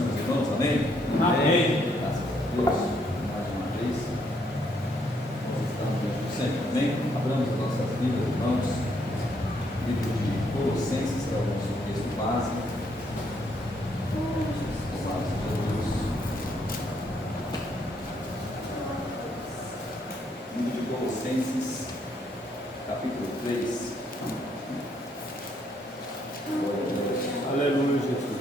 oração dos irmãos, amém? Amém. Graças a Deus, mais uma vez, nós estamos juntos sempre, amém? Abramos as nossas vidas, irmãos, livro de Colossenses, que é o nosso texto básico. Livro de Colossenses, capítulo 3. Glória a Deus. Aleluia, Jesus.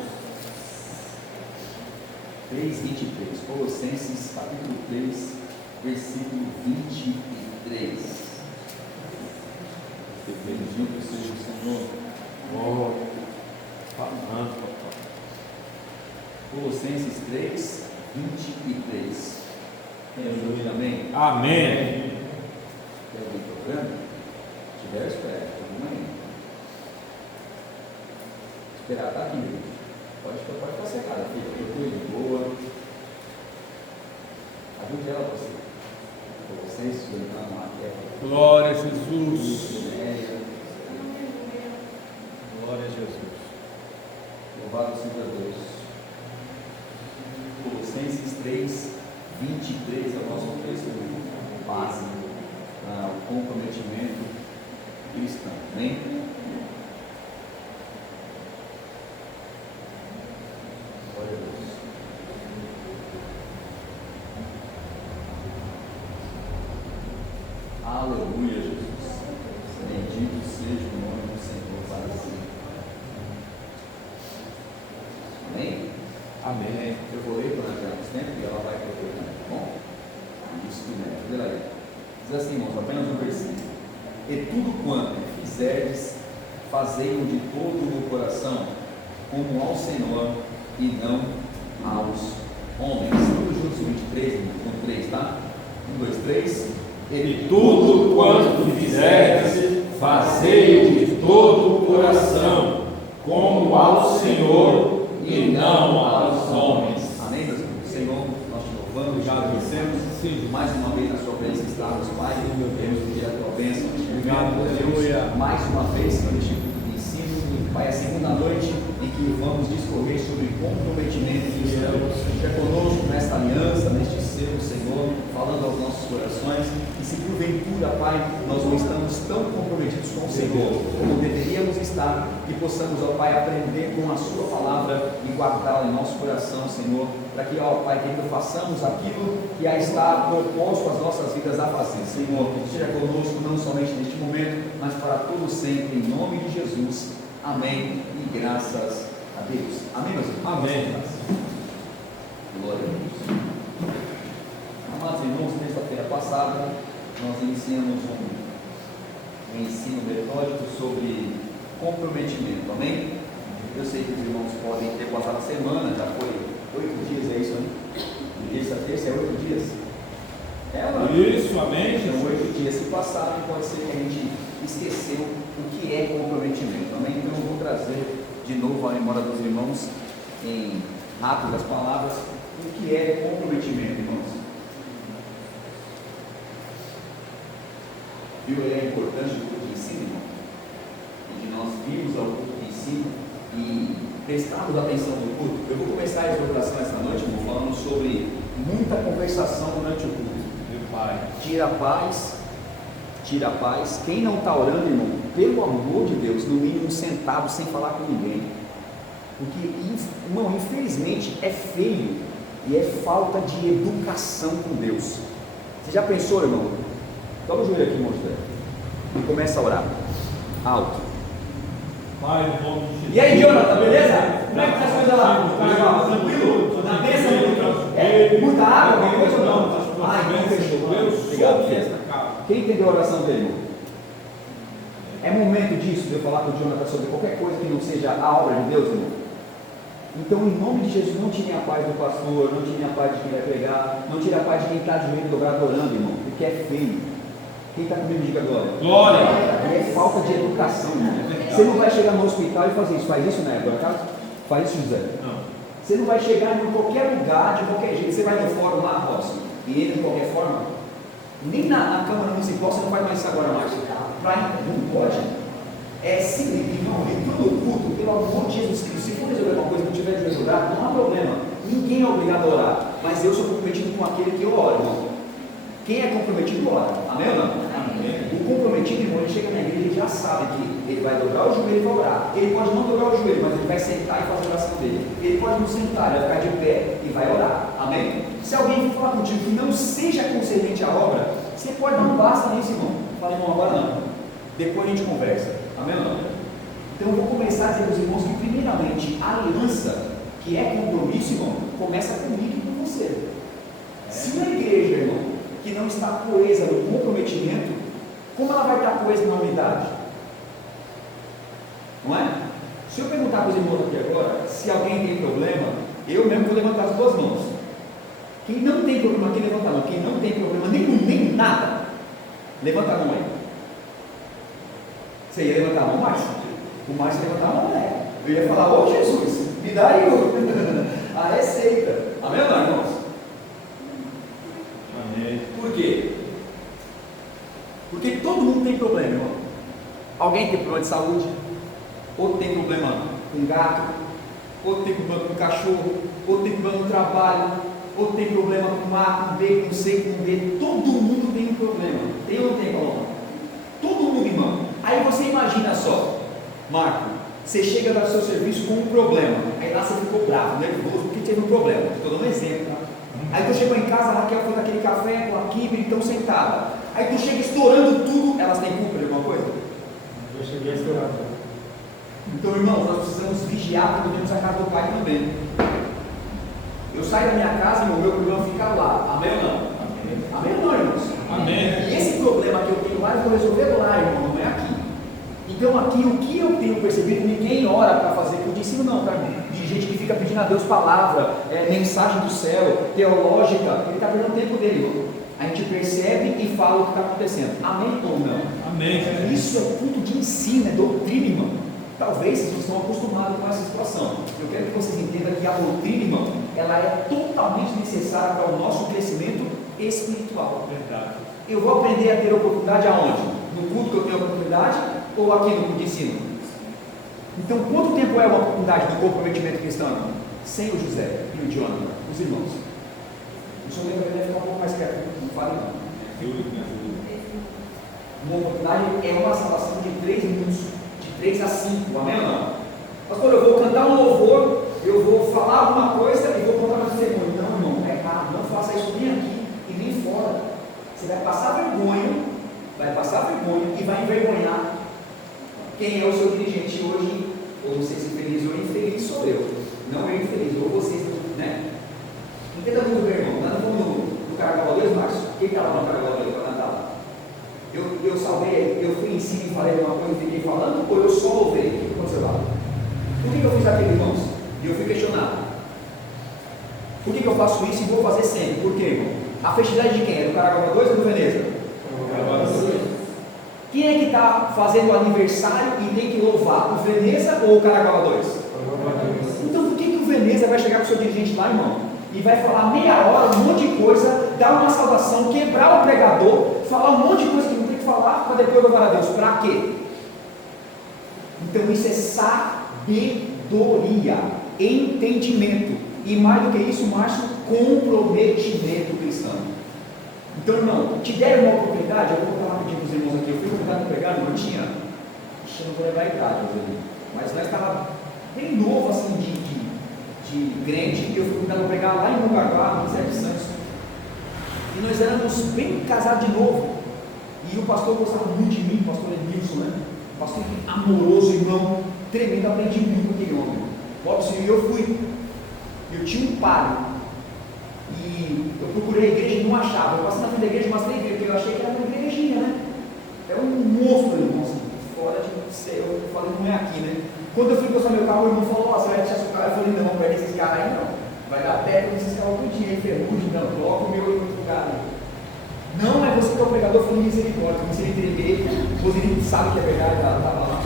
3:23, Colossenses capítulo 3, versículo 23. Bendito seja o Senhor. Oh, falando, papai. Colossenses 3, 23. Quem ajuda, amém? Amém. Tem algum problema? Se tiver, espera. Alguma aí. Esperar, tá aqui, gente. Pode ficar secada, filha. Procure de boa. Ajude ela, você. Colossenses, seu irmão, Raquel. Glória a Jesus. Minéia. Glória a Jesus. Louvado seja Deus. Colossenses 3, 23 é o nosso texto básico para o comprometimento cristão. Amém? Glória a Deus. Aleluia, Jesus. Bendito seja o nome do Senhor para sempre. Amém? Amém. Eu vou ler para ela tempo e ela vai procurando, tá bom? Isso que é. Aí. Diz assim, irmãos, apenas um versículo. E tudo quanto fizerdes, fazei-o de todo o meu coração, como ao Senhor e não aos homens. Todos juntos, 23, com 3, tá? 1, 2, 3. E tudo quanto fizerdes, fazei-o de todo o coração, como ao Senhor e não aos homens. Amém, meus irmãos? Senhor, nós te louvamos, já agradecemos. Mais uma vez na sua presença estamos, Pai. Queremos pedir a tua bênção. Obrigado, Deus. Mais uma vez, Senhor, este culto de ensino. Pai, a segunda noite em que vamos discorrer sobre comprometimento cristão. Fica conosco nesta aliança, neste selo, Senhor, falando aos nossos corações. E se porventura, Pai, nós não estamos tão comprometidos com o Senhor como deveríamos estar, que possamos, ó Pai, aprender com a Sua palavra e guardá-la em nosso coração, Senhor, para que, ó Pai, querido, façamos aquilo que já está proposto às nossas vidas a fazer. Senhor, esteja conosco não somente neste momento, mas para todo sempre, em nome de Jesus. Amém. E graças a Deus. Amém, meus irmãos? Amém. Glória a Deus. Amados irmãos, sexta-feira passada nós iniciamos um ensino metódico sobre comprometimento, amém? Eu sei que os irmãos podem ter passado a semana, já foi 8 dias, é isso, né? Terça é 8 dias? Isso, amém. Então 8 dias se passaram e pode ser que a gente esqueceu o que é comprometimento, amém? Então eu vou trazer de novo à memória dos irmãos, em rápidas palavras, o que é comprometimento, irmãos. Viu? Ele é importante o culto de ensino, irmão. E de nós virmos ao culto de ensino e prestarmos atenção no culto. Eu vou começar a exortação esta noite, irmão, falando sobre muita conversação durante o culto. Meu Pai. Tira a paz. Quem não está orando, irmão, pelo amor de Deus, no mínimo sentado sem falar com ninguém. Porque, irmão, infelizmente é feio e é falta de educação com Deus. Você já pensou, irmão? Toma o joelho aqui, irmão José. E começa a orar. Alto. Pai, no nome de Jesus. E aí, Jonathan, beleza? Como é que tá as coisas lá? Tranquilo? Na bênção? Muita água? Alguma coisa ou não? Então fechou. Obrigado, filho. Quem entendeu a oração dele, irmão? É momento disso, de eu falar com o Jonathan sobre qualquer coisa que não seja a obra de Deus, irmão? Então, em nome de Jesus, não tire a paz do pastor, não tire a paz de quem vai pregar, não tire a paz de quem está de joelho dobrado orando, irmão, porque é feio. Quem está comigo, diga glória. Glória. E é falta de educação, irmão. Você não vai chegar no hospital e fazer isso. Faz isso, né, por acaso? Faz isso, José? Não. Você não vai chegar em qualquer lugar, de qualquer jeito. Você vai no fórum lá, Rosa, e entra de qualquer forma. Nem na Câmara Municipal você não faz mais isso agora, Márcio. Não pode. É simples, irmão. Entrou no culto, pelo amor de Jesus Cristo. Se for resolver uma coisa que não tiver de resolver, não há problema. Ninguém é obrigado a orar, mas eu sou comprometido com aquele que eu oro, irmão. Quem é comprometido ora, amém ou não? Amém. O comprometido, irmão, ele chega na igreja e já sabe que ele vai dobrar o joelho e vai orar. Ele pode não dobrar o joelho, mas ele vai sentar e fazer a oração dele. Ele pode não sentar, ele vai ficar de pé e vai orar, amém? Se alguém for falar contigo que não seja concedente à obra, você pode dar um basta nisso, irmão. Fala, irmão, agora não. Depois a gente conversa, amém ou não? Então eu vou começar a dizer para os irmãos que, primeiramente, a aliança, que é compromisso, irmão, começa comigo e com você. Se uma igreja, irmão, que não está coesa no comprometimento, como ela vai estar coesa na unidade? Não é? Se eu perguntar para os irmãos aqui agora, se alguém tem problema, eu mesmo vou levantar as duas mãos. Quem não tem problema aqui, levanta a mão. Quem não tem problema nenhum, nem nada, levanta a mão aí. Você ia levantar a mão, Márcio? O Márcio ia levantar a mão, né? Eu ia falar, ô Jesus, me dá aí a receita. Amém ou não, irmãos? Amém. Por quê? Porque todo mundo tem problema, irmão. Alguém tem problema de saúde, outro tem problema com gato, outro tem problema com cachorro, outro tem problema no trabalho, outro tem problema com A, com B, com C, com D. Todo mundo tem um problema. Tem ou não tem, Paulo? Todo mundo, irmão. Aí você imagina só, Marco, você chega no seu serviço com um problema, aí lá você ficou bravo, nervoso, porque teve um problema. Estou dando um exemplo, tá? Aí tu chegou em casa, a Raquel fez aquele café com a Kibe, estão sentada. Aí tu chega estourando tudo, elas têm culpa de alguma coisa? Eu cheguei a estourar. Então, irmãos, nós precisamos vigiar quando vemos a casa do Pai também. Eu saio da minha casa e o meu problema fica lá. Amém ou não? Amém. Amém ou não, irmãos? Amém. E esse problema que eu tenho lá, eu vou resolver lá, irmão, não é aqui. Então aqui, o que eu tenho percebido, ninguém ora para fazer, que eu te ensino não, tá, irmão? De gente que fica pedindo a Deus palavra, mensagem do céu, teológica, ele está perdendo o tempo dele, irmão. A gente percebe e fala o que está acontecendo. Amém ou não? Amém. Isso é ponto de ensino, é doutrina, irmão. Talvez vocês estão acostumados com essa situação. Eu quero que vocês entendam que a doutrina, irmão, ela é totalmente necessária para o nosso crescimento espiritual. Verdade. Eu vou aprender a ter oportunidade aonde? No culto que eu tenho oportunidade ou aqui no culto de ensino? Então, quanto tempo é uma oportunidade do comprometimento cristão? Sem o José e o Jonathan, os irmãos. O senhor deveria ficar um pouco mais quieto, não fale não. Uma oportunidade é uma salvação de 3 minutos, de 3 a 5, amém ou não? Pastor, eu vou cantar um louvor, eu vou falar alguma coisa e vou contar uma testemunho. Não, irmão, é errado, não faça isso nem aqui e nem fora. Você vai passar vergonha e vai envergonhar quem é o seu dirigente hoje, ou não sei se feliz ou infeliz sou eu, não eu infeliz, ou vocês, né? Entenda muito bem, irmão, nós não vamos no Carnaval 2, Márcio? Quem está lá no Carnaval 2 para Natal? Eu salvei, eu fui em cima e falei alguma coisa e fiquei falando, ou eu só louvei? O que aconteceu lá? Por que eu fiz aquilo, irmãos? E eu fui questionado. Por que eu faço isso e vou fazer sempre? Por quê, irmão? A festividade de quem? É do Carnaval 2 ou do Veneza? Quem é que está fazendo o aniversário e tem que louvar? O Veneza ou o Caraguá 2? Então por que o Veneza vai chegar com o seu dirigente lá, irmão? E vai falar meia hora, um monte de coisa, dar uma salvação, quebrar o pregador, falar um monte de coisa que não tem que falar para depois louvar a Deus. Para quê? Então isso é sabedoria, entendimento. E mais do que isso, Márcio, comprometimento cristão. Então, irmão, te deram uma oportunidade, eu vou falar rapidinho com os irmãos aqui, eu fui convidado para pregar, não tinha, eu não vou levar a idade, mas nós estávamos bem novo assim de crente, eu fui convidado para pregar lá em Mongaguá, no Zé de Santos, e nós éramos bem casados de novo, e o pastor gostava muito de mim, o pastor Edilson, né? O pastor amoroso, irmão, tremendo, aprendi muito com aquele homem. E eu tinha um padre. E eu procurei a igreja e não achava. Eu passei na frente da igreja umas 3 vezes, porque eu achei que era uma igrejinha, né? É um monstro, irmão, assim, fora de ser. Eu falei, não é aqui, né? Quando eu fui encostar meu carro, o irmão falou, você vai deixar seu carro? Eu falei, não, perde esses caras aí não. Vai dar pé com esses carros com dinheiro, ferrugem, não, coloca o meu em outro lugar aí. Não é você que é o pregador, eu falei, misericórdia, comecei a entender, você sabe que é verdade, estava lá.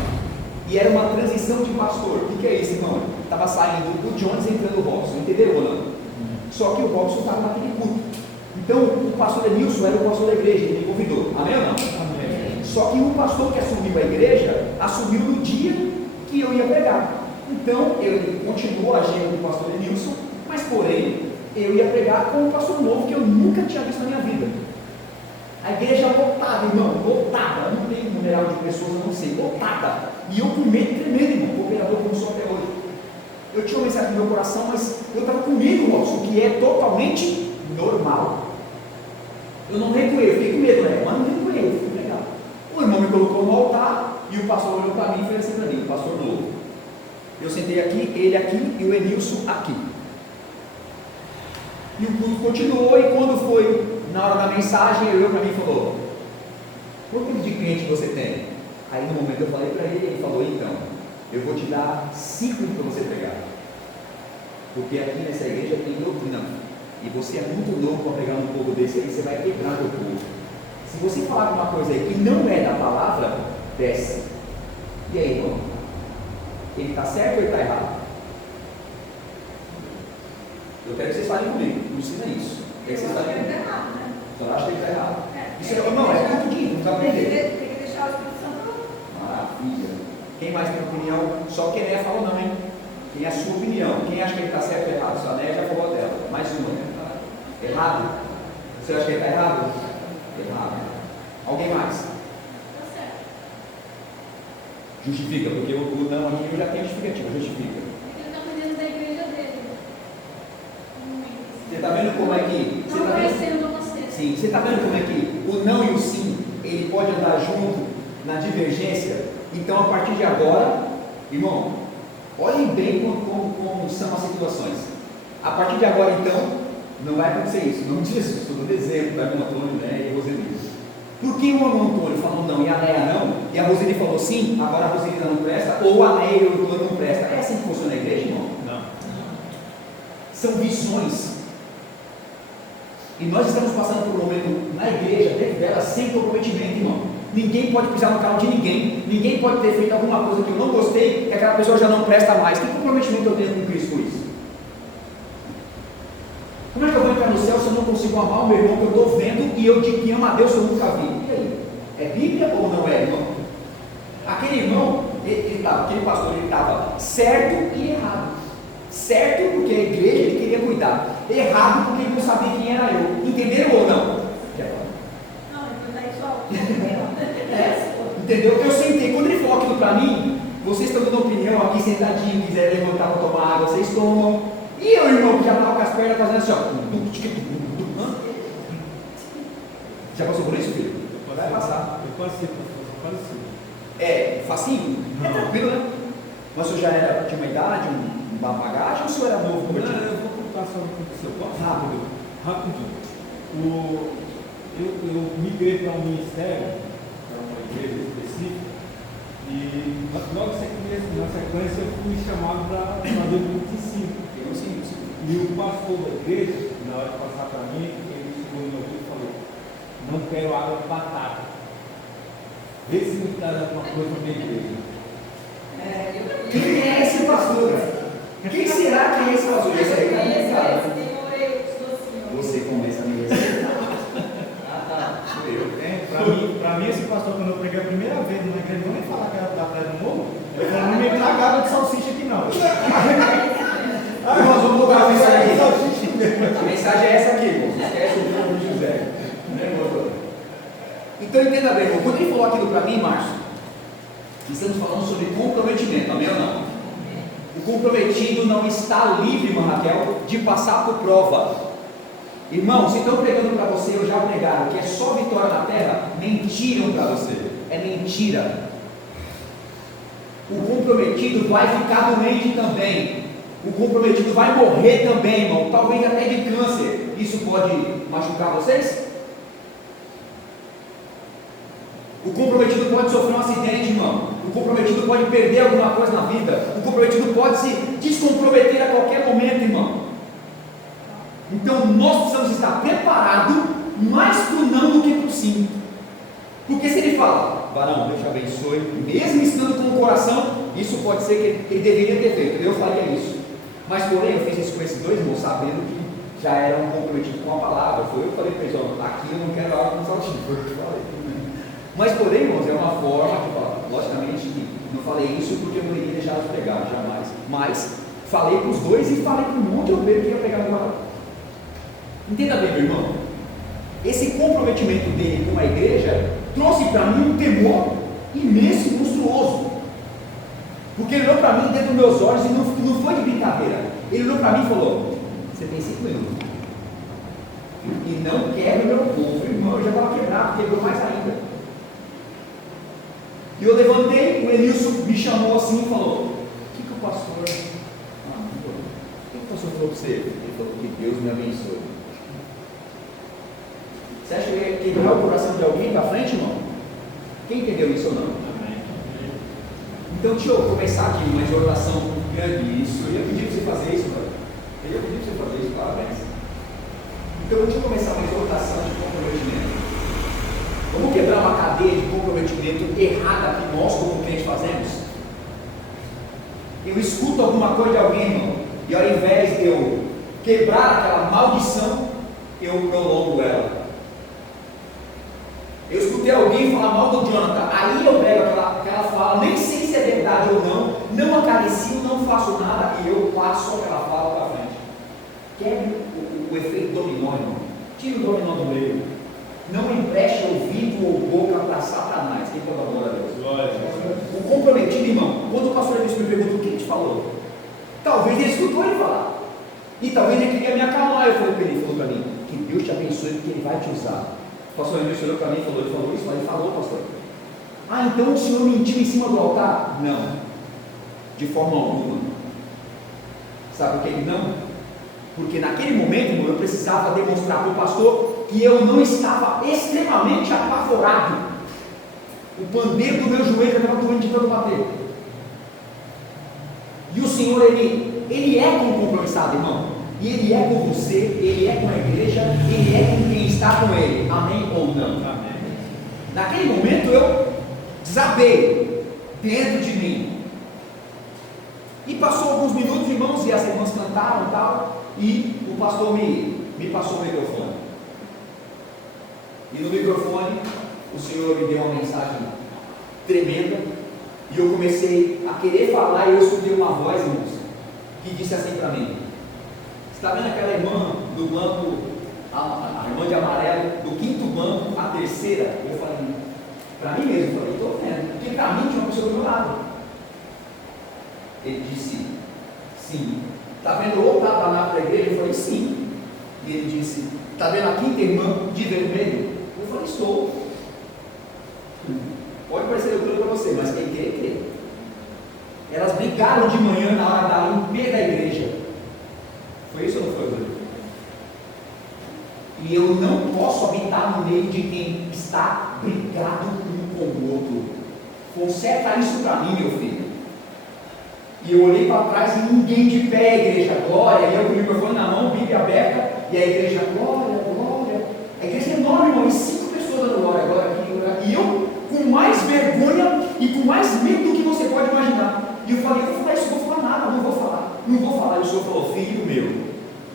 E era uma transição de pastor. O que é isso, irmão? Estava saindo o Jones entrando o Robson, entenderam ou não? Só que o Robson estava naquele culto. Então, o pastor Edilson era o pastor da igreja, ele me convidou. Amém ou não? Amém. Só que o pastor que assumiu a igreja, assumiu no dia que eu ia pregar. Então, ele continuou agindo com o pastor Edilson, mas porém, eu ia pregar com um pastor novo que eu nunca tinha visto na minha vida. A igreja lotada, irmão, lotada. Não tem um numeral de pessoas, eu não sei, lotada. E eu com medo tremendo, irmão, o vereador como sou até hoje. Eu tinha uma mensagem no meu coração, mas eu estava com medo, irmãos, o que é totalmente normal. Eu não recuei, eu fiquei com medo, né? Mas não recuei, eu fui pregar. O irmão me colocou no altar e o pastor olhou para mim e fez assim para mim, o pastor novo. Eu sentei aqui, ele aqui e o Enilson aqui. E o culto continuou, e quando foi na hora da mensagem, ele olhou para mim e falou: quanto tempo de cliente você tem? Aí no momento eu falei para ele, ele falou: então, eu vou te dar 5 minutos para você pregar, porque aqui nessa igreja tem doutrina, e você é muito novo para pregar um povo desse aí, você vai quebrar o povo. Se você falar alguma coisa aí que não é da palavra, desce. E aí, irmão? Ele está certo ou ele está errado? Eu quero que vocês falem comigo, me ensina isso. Eu acho que ele está errado, né? Eu acho que ele está errado. Isso É, não, é rapidinho, não vai aprender. Tem que deixar o Espírito Santo. Maravilha. Quem mais tem opinião? Só quem é falou não, hein? Quem é a sua opinião? Quem acha que ele está certo ou errado? Só a Néia já falou dela. Mais uma, né? Errado? Você acha que ele está errado? Errado. Alguém mais? Tá certo. Justifica, porque o não aqui eu já tenho justificativa, justifica. É que ele está cuidando da igreja dele. Você está vendo como é que. Não conhecendo você. Sim, você está vendo como é que o não e o sim, ele pode andar junto na divergência? Então, a partir de agora, irmão, olhem bem como são as situações. A partir de agora, então, não vai acontecer isso. Não diz isso, estou dando exemplo, vai com o Antônio, né, e a Roseli. Por que o Antônio falou não e a Néia não, e a Roseli falou sim, agora a Roseli não presta, ou a Néia e o Antônio não presta? É assim que funciona a igreja, irmão? Não. São visões. E nós estamos passando por um momento na igreja, dentro dela, sem comprometimento, irmão. Ninguém pode pisar no carro de ninguém, ninguém pode ter feito alguma coisa que eu não gostei, que aquela pessoa já não presta mais. Que comprometimento eu tenho com Cristo por isso? Como é que eu vou entrar no céu se eu não consigo amar o meu irmão que eu estou vendo e eu de que ama a Deus eu nunca vi? E aí? É Bíblia ou não é, irmão? Aquele irmão, aquele pastor, ele estava certo e errado. Certo porque a igreja ele queria cuidar, errado porque ele não sabia quem era eu. Entenderam ou não? Não, ele está igual. Entendeu? Eu sentei, quando ele falou aquilo para mim, vocês estão dando opinião aqui sentadinho, quiserem levantar para tomar água, vocês tomam. E eu, irmão, que já estava com as pernas fazendo assim, ó. Já passou por isso, filho? Vai passar. Eu passei, pastor, É facinho? Não. É tranquilo, né? Mas o senhor já tinha uma idade, uma bagagem, ou o senhor era novo convertido? Não, eu vou contar só o que aconteceu. Posso? Rápido. Rapidinho. Eu migrei para um ministério, para uma igreja específica, e logo na sequência eu fui chamado para fazer o 25. E o pastor da igreja, na hora de passar para mim, ele chegou no meu ouvido e falou: não quero água de batata. Vê se me traz alguma coisa para minha igreja. Quem é esse pastor? Quem será que é esse pastor? Esse aí, cara. Você começa a me respeitar. Sou eu. Para mim, esse pastor, quando eu preguei a primeira vez numa igreja, não nem falar que era da Praia do Morro, ele falou: não me traga água de salsicha aqui não. Nós vamos mudar a mensagem. A mensagem é essa aqui, irmão. Esquece o nome de José. Então entenda bem, irmão. Quando ele falou aquilo para mim, Márcio, estamos falando sobre comprometimento, amém ou não? O comprometido não está livre, irmã Raquel, de passar por prova. Irmão, se estão pregando para você, ou já pregaram, que é só vitória na terra, mentiram para você. É mentira. O comprometido vai ficar doente também. O comprometido vai morrer também, irmão. Talvez até de câncer. Isso pode machucar vocês? O comprometido pode sofrer um acidente, irmão. O comprometido pode perder alguma coisa na vida. O comprometido pode se descomprometer a qualquer momento, irmão. Então nós precisamos estar preparados mais para o não do que para o sim. Porque se ele fala: varão, Deus te abençoe, mesmo estando com o coração, isso pode ser que ele deveria ter feito. Eu faria isso. Mas porém, eu fiz isso com esses dois irmãos, sabendo que já eram comprometidos com a palavra. Foi eu que falei para eles: aqui eu não quero água com salsicha. Foi eu que falei. Mas porém, irmãos, é uma forma que, logicamente, não falei isso porque eu não iria deixar de pregar, jamais. Mas falei para os dois e falei para um monte de obreiro que ia pregar agora. Entenda bem, meu irmão. Esse comprometimento dele com a igreja trouxe para mim um temor imenso e monstruoso. Porque ele olhou para mim dentro dos meus olhos e não foi de brincadeira. Ele olhou para mim e falou: você tem 5 minutos. E não quebra o meu povo. Irmão, eu já estava quebrado, quebrou mais ainda. E eu levantei, o Enilson me chamou assim e falou: o que o pastor... o que o pastor falou para você? Ele falou: que Deus me abençoe. Você acha que eu ia quebrar o coração de alguém para frente, irmão? Quem entendeu isso ou não? Então, deixa eu começar aqui uma exortação grande. Isso, eu ia pedir para você fazer isso, brother. Eu ia pedir para você fazer isso, parabéns. Então, deixa eu começar uma exortação de comprometimento. Vamos quebrar uma cadeia de comprometimento errada que nós, como crentes, fazemos. Eu escuto alguma coisa de alguém, irmão, e ao invés de eu quebrar aquela maldição, eu prolongo ela. Eu escutei alguém falar mal do Jonathan, aí eu pego aquela fala, nem sei se é verdade ou não acaricio, não faço nada e eu passo aquela fala para frente. Quebre o efeito dominó, irmão. Tira o dominó do meio. Não empreste ouvido ou boca para Satanás. Quem pode adorar a Deus? Glória. O comprometido, irmão, quando o pastor Edson me perguntou o que ele te falou, talvez ele escutou ele falar. E talvez ele queria me acalmar. Eu falei para ele, falou para mim: que Deus te abençoe porque ele vai te usar. O pastor Edson olhou para mim e falou: ele falou isso? Mas ele falou, pastor. Ah, então o senhor mentiu em cima do altar? Não, de forma alguma. Sabe por que não? Porque naquele momento, irmão, eu precisava demonstrar para o pastor que eu não estava extremamente apavorado. O pandeiro do meu joelho já estava doendo de tanto bater. E o Senhor, Ele é com o compromissado, irmão. E Ele é com você, Ele é com a igreja, Ele é com quem está com Ele. Amém ou não? Amém. Naquele momento eu desabei dentro de mim. E passou alguns minutos, irmãos, e as irmãs cantaram e tal, e o pastor me passou o microfone. E no microfone o Senhor me deu uma mensagem tremenda, e eu comecei a querer falar, e eu escutei uma voz, irmãos, que disse assim para mim: você está vendo aquela irmã do banco, a irmã de amarelo, do 5º banco, a terceira? Eu falei, para mim mesmo, eu falei, estou vendo, porque para mim tinha uma pessoa do meu lado. Ele disse, sim. Está vendo outra danada para a igreja? Eu falei, sim. E ele disse, está vendo a 5ª irmã de vermelho? Eu falei, estou. Pode parecer loucura para você, mas quem crê, crê. Elas brigaram de manhã na hora da limpeza da igreja. Foi isso ou não foi, Rodrigo? E eu não posso habitar no meio de quem está brigado um com o outro. Conserta isso para mim, meu filho. E eu olhei para trás e ninguém de pé, a igreja, glória. E eu com o microfone na mão, Bíblia aberta, e a igreja, glória, glória. A igreja é enorme, irmão, e 5 pessoas dando glória, glória aqui, glória aqui. E eu com mais vergonha e com mais medo do que você pode imaginar. E eu falei, eu vou falar isso, não vou falar nada, não vou falar. E o Senhor falou, filho meu,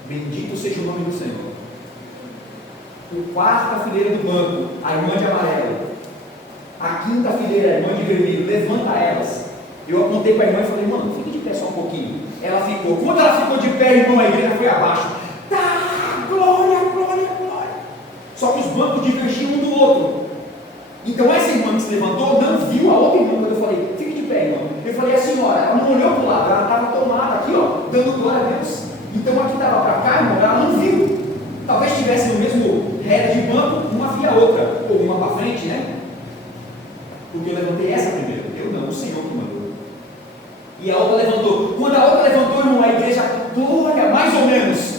bendito seja o nome do Senhor. O 4ª fileira do banco, a irmã de amarelo. A 5ª fileira, a irmã de vermelho, levanta elas. Eu apontei para a irmã e falei, mano, fique de pé só um pouquinho. Ela ficou. Quando ela ficou de pé, irmão, a igreja foi abaixo. Tá, glória, glória, glória. Só que os bancos divergiam um do outro. Então essa irmã que se levantou não viu a outra irmã. Quando eu falei, fique de pé, irmão. Eu falei, a senhora, ela não olhou para o lado, ela estava tomada aqui, ó, dando glória a Deus. Então aqui estava para cá, irmão, ela não viu. Talvez estivesse no mesmo rede de banco, uma via a outra, ou uma para frente, né? Porque eu levantei essa primeiro, eu não, o Senhor que mandou. E a outra levantou. Quando a outra levantou, irmão, a igreja, glória, mais ou menos.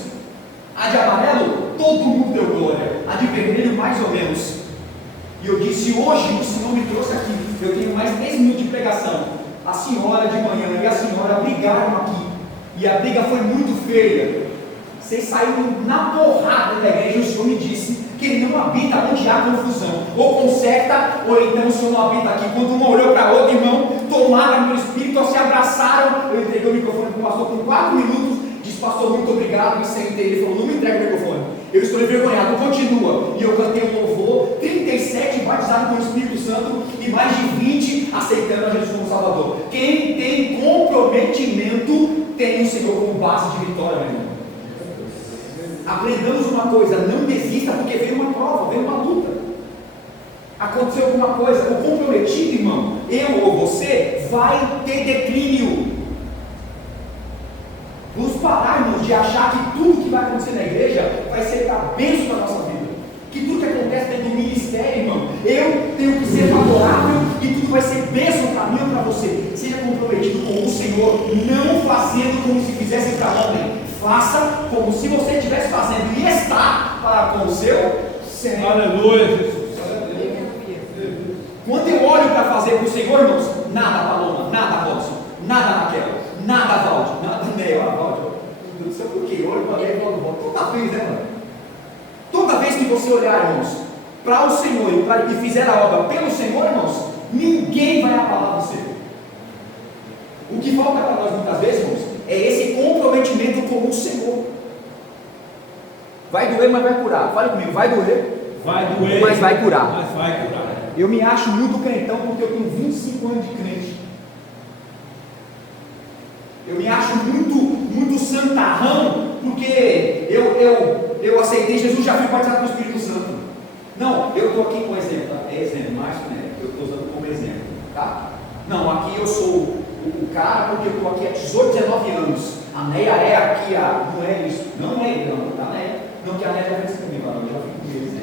A de amarelo, todo mundo deu glória. A de vermelho, mais ou menos. E eu disse, hoje o Senhor me trouxe aqui. Eu tenho mais 10 minutos de pregação. A senhora de manhã e a senhora brigaram aqui. E a briga foi muito feia. Vocês saíram na porrada da igreja. O Senhor me disse que Ele não habita onde há confusão. Ou conserta, ou então o Senhor não habita aqui. Quando uma olhou para a outra, irmão, tomaram no espírito, se abraçaram. Eu entreguei o microfone para o pastor por 4 minutos. Disse, pastor, muito obrigado. Me sentei. Ele falou, não me entrega o microfone. Eu estou envergonhado, continua. E eu cantei um louvor, 37 batizados com o Espírito Santo e mais de 20 aceitando a Jesus como Salvador. Quem tem comprometimento tem o Senhor como base de vitória, meu irmão. aprendamos uma coisa: não desista, porque veio uma prova, veio uma luta. Aconteceu alguma coisa, o comprometido, irmão, eu ou você, vai ter declínio. Vamos parar, irmãos, de achar que tudo que vai acontecer na igreja vai ser para bênção da nossa vida. Que tudo que acontece dentro do ministério, irmão, eu tenho que ser favorável e tudo vai ser bênção para mim ou para você. Seja comprometido com o Senhor, não fazendo como se fizesse para homem. Faça como se você estivesse fazendo e está para com o seu Senhor. Aleluia, Jesus. Quando eu olho para fazer para o Senhor, irmãos, nada Paloma, nada Robson, nada Raquel, nada Valde, nada Neo, Valde. Meu Deus do céu, por quê? Eu olho para ele e falo, toda vez, né, mano? Toda vez que você olhar, irmãos, para o Senhor e fizer a obra pelo Senhor, irmãos, ninguém vai abalar você. O que falta para nós muitas vezes, irmãos, é esse comprometimento com o Senhor. Vai doer, mas vai curar. Fale comigo, vai doer, mas vai curar. Mas vai curar. Eu me acho muito crentão porque eu tenho 25 anos de crente. Eu me acho muito santarrão porque eu aceitei Jesus, já fui batizado com o Espírito Santo. Não, eu estou aqui com exemplo, tá? É exemplo, mas né, eu estou usando como exemplo, tá? Não, aqui eu sou o cara porque eu estou aqui há 18, 19 anos. A Neia é aqui, não é isso. Não é ele, não, tá, Neia? Não, que a Neia já fez isso comigo, eu já fico com eles,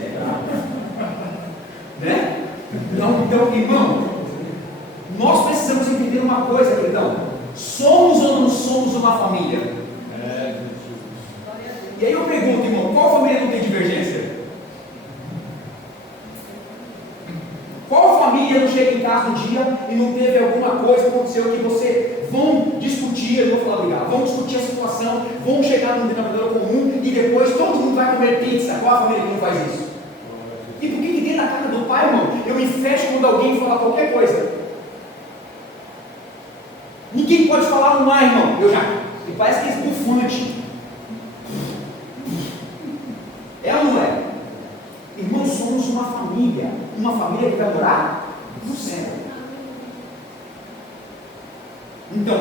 né? Não, então, irmão, nós precisamos entender uma coisa, queridão. Somos ou não somos uma família? E aí eu pergunto, irmão, qual família não tem divergência? Qual família não chega em casa um dia e não teve alguma coisa que aconteceu que você vão discutir, eu não vou falar brigar, vão discutir a situação, vão chegar num denominador comum e depois todo mundo vai comer pizza? Qual a família que não faz isso? E por que dentro da casa do pai, irmão, eu me fecho quando alguém fala qualquer coisa? Ninguém pode falar no mar, irmão. E parece que é esbufante. É ou não é? Irmãos, somos uma família que vai morar no céu. Então,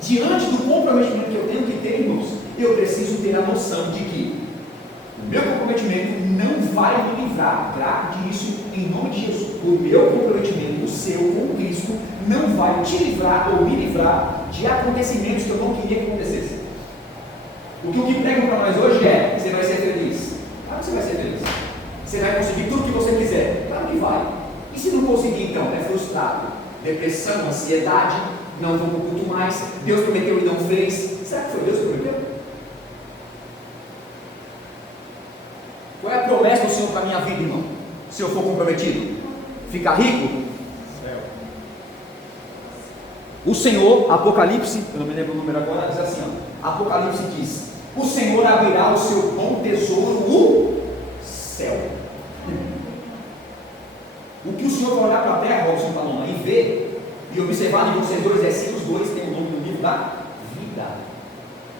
diante do comprometimento que eu tenho que ter, irmãos, eu preciso ter a noção de que o meu comprometimento não vai me livrar, grave disso, em nome de Jesus. O meu comprometimento, o seu com Cristo, não vai te livrar ou me livrar de acontecimentos que eu não queria que acontecessem. O que pregam para nós hoje é: você vai ser feliz. Claro que você vai ser feliz. Você vai conseguir tudo que você quiser. Claro que vai. E se não conseguir, então? É frustrado. Depressão, ansiedade, não vou para o culto mais. Deus prometeu e não fez. Será que foi Deus que prometeu? Qual é a promessa do Senhor para a minha vida, irmão? Se eu for comprometido? Ficar rico? O Senhor, Apocalipse, eu não me lembro o número agora, diz assim, ó, Apocalipse diz: o Senhor abrirá o seu bom tesouro, o céu. O que o Senhor vai olhar para a terra, Robson Paloma, e ver, e observar em vocês dois versículos 2, tem o nome do livro da vida.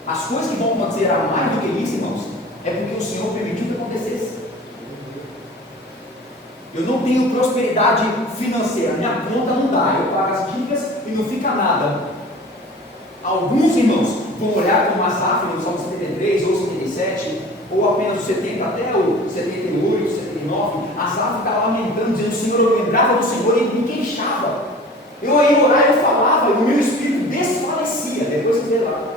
As coisas que vão acontecer a mais do que isso, irmãos, é porque o Senhor permitiu que acontecesse. Eu não tenho prosperidade financeira, minha conta não dá, eu pago as dívidas e não fica nada. Alguns irmãos vão olhar para uma safra no Salmo 73 ou 77, ou apenas o 70 até o 78, 79, a safra está lamentando, dizendo: Senhor, eu lembrava do Senhor e me queixava. Eu ia orar, eu falava, e o meu espírito desfalecia. Depois você vê lá.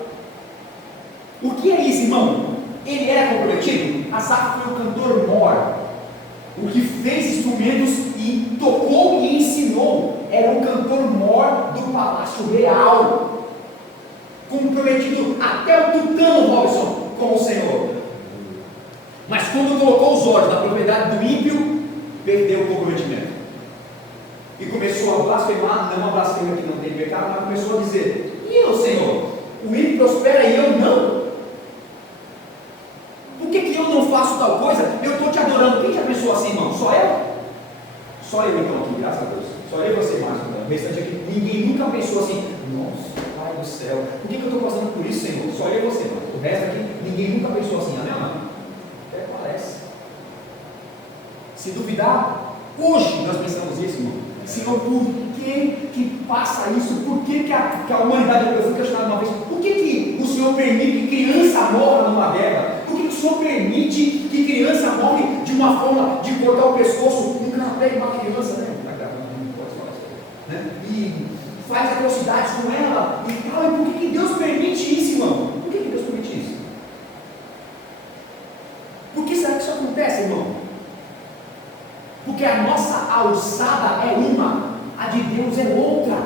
O que é isso, irmão? Ele era comprometido? Asaf foi o cantor mor, o que fez instrumentos e tocou e ensinou. Era um cantor mor do palácio real, comprometido até o tutano, Robson, com o Senhor. Mas quando colocou os olhos na propriedade do ímpio, perdeu o comprometimento e começou a blasfemar. Não a blasfêmia que não tem pecado, mas começou a dizer: e eu, Senhor, o ímpio prospera e eu não? Por que eu não faço tal coisa? Eu estou te adorando. Quem te abençoou assim, irmão? Só eu? Só eu, então, aqui, graças a Deus. Só eu e você, Márcio. O restante aqui, ninguém nunca pensou assim: nossa, Pai do céu, por que eu estou passando por isso, Senhor? Só eu e você, mano. O resto aqui, ninguém nunca pensou assim, amém, mano? Até parece. Se duvidar, hoje nós pensamos isso, irmão. Senhor, por que passa isso? Por que a humanidade, eu fui questionado uma vez, por que o Senhor permite que criança morra numa guerra? Por que o Senhor permite que criança morre de uma forma de cortar o pescoço? Um cara pega uma criança, né? Não pode falar isso, né? E faz atrocidades com ela e tal. E por que Deus permite isso, irmão? Por que Deus permite isso? Por que será que isso acontece, irmão? Porque a nossa alçada é uma, a de Deus é outra.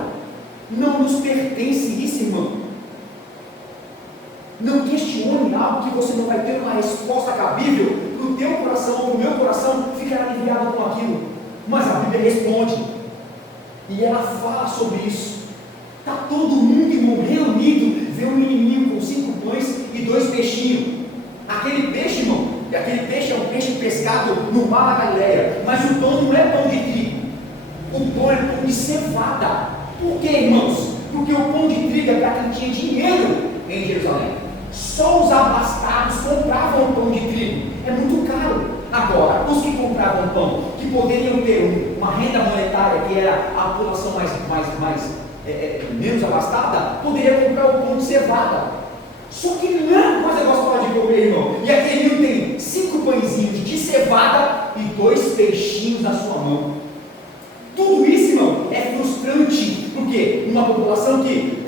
Não nos pertence isso, irmão. Não questione algo que você não vai ter uma resposta cabível para o teu coração ou para o meu coração ficar aliviado com aquilo. Mas a Bíblia responde. E ela fala sobre isso. Está todo mundo, irmão, reunido, vê um menininho com 5 pães e 2 peixinhos. Aquele peixe, irmão, aquele peixe é um peixe pescado no mar da Galileia. Mas o pão não é pão de trigo. O pão é pão de cevada. Por quê, irmãos? Porque o pão de trigo é para quem tinha dinheiro em Jerusalém. Só os abastados compravam pão de trigo. É muito caro. Agora, os que compravam pão, que poderiam ter uma renda monetária, que era a população menos abastada, poderia comprar o pão de cevada. Só que não é coisa gostosa de comer, irmão. E aquele menino tem 5 pãezinhos de cevada e 2 peixinhos na sua mão. Tudo isso, irmão, é frustrante, porque uma população que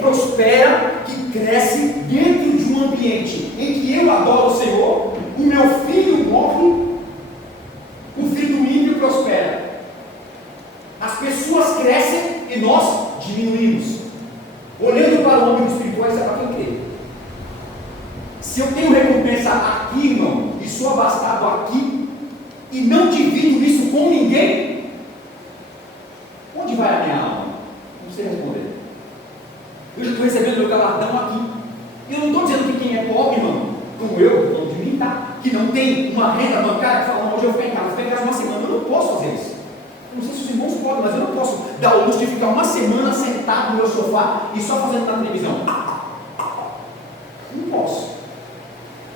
prospera, que cresce dentro de um ambiente em que eu adoro o Senhor, o meu filho morre, o filho do ímpio prospera. As pessoas crescem e nós diminuímos. Olhando para o homem espiritual, isso é para quem crê. Se eu tenho recompensa aqui, irmão, e sou abastado aqui, e não divido isso com ninguém, onde vai a minha alma? Não sei responder. Eu já estou recebendo meu galardão aqui. Eu não estou dizendo que quem é pobre, irmão, como eu, falando de mim, tá? Que não tem uma renda bancária, que fala, hoje eu vou ficar em casa uma semana. Eu não posso fazer isso. Eu não sei se os irmãos podem, mas eu não posso dar o luxo de ficar uma semana sentado no meu sofá e só fazendo na televisão. Não posso.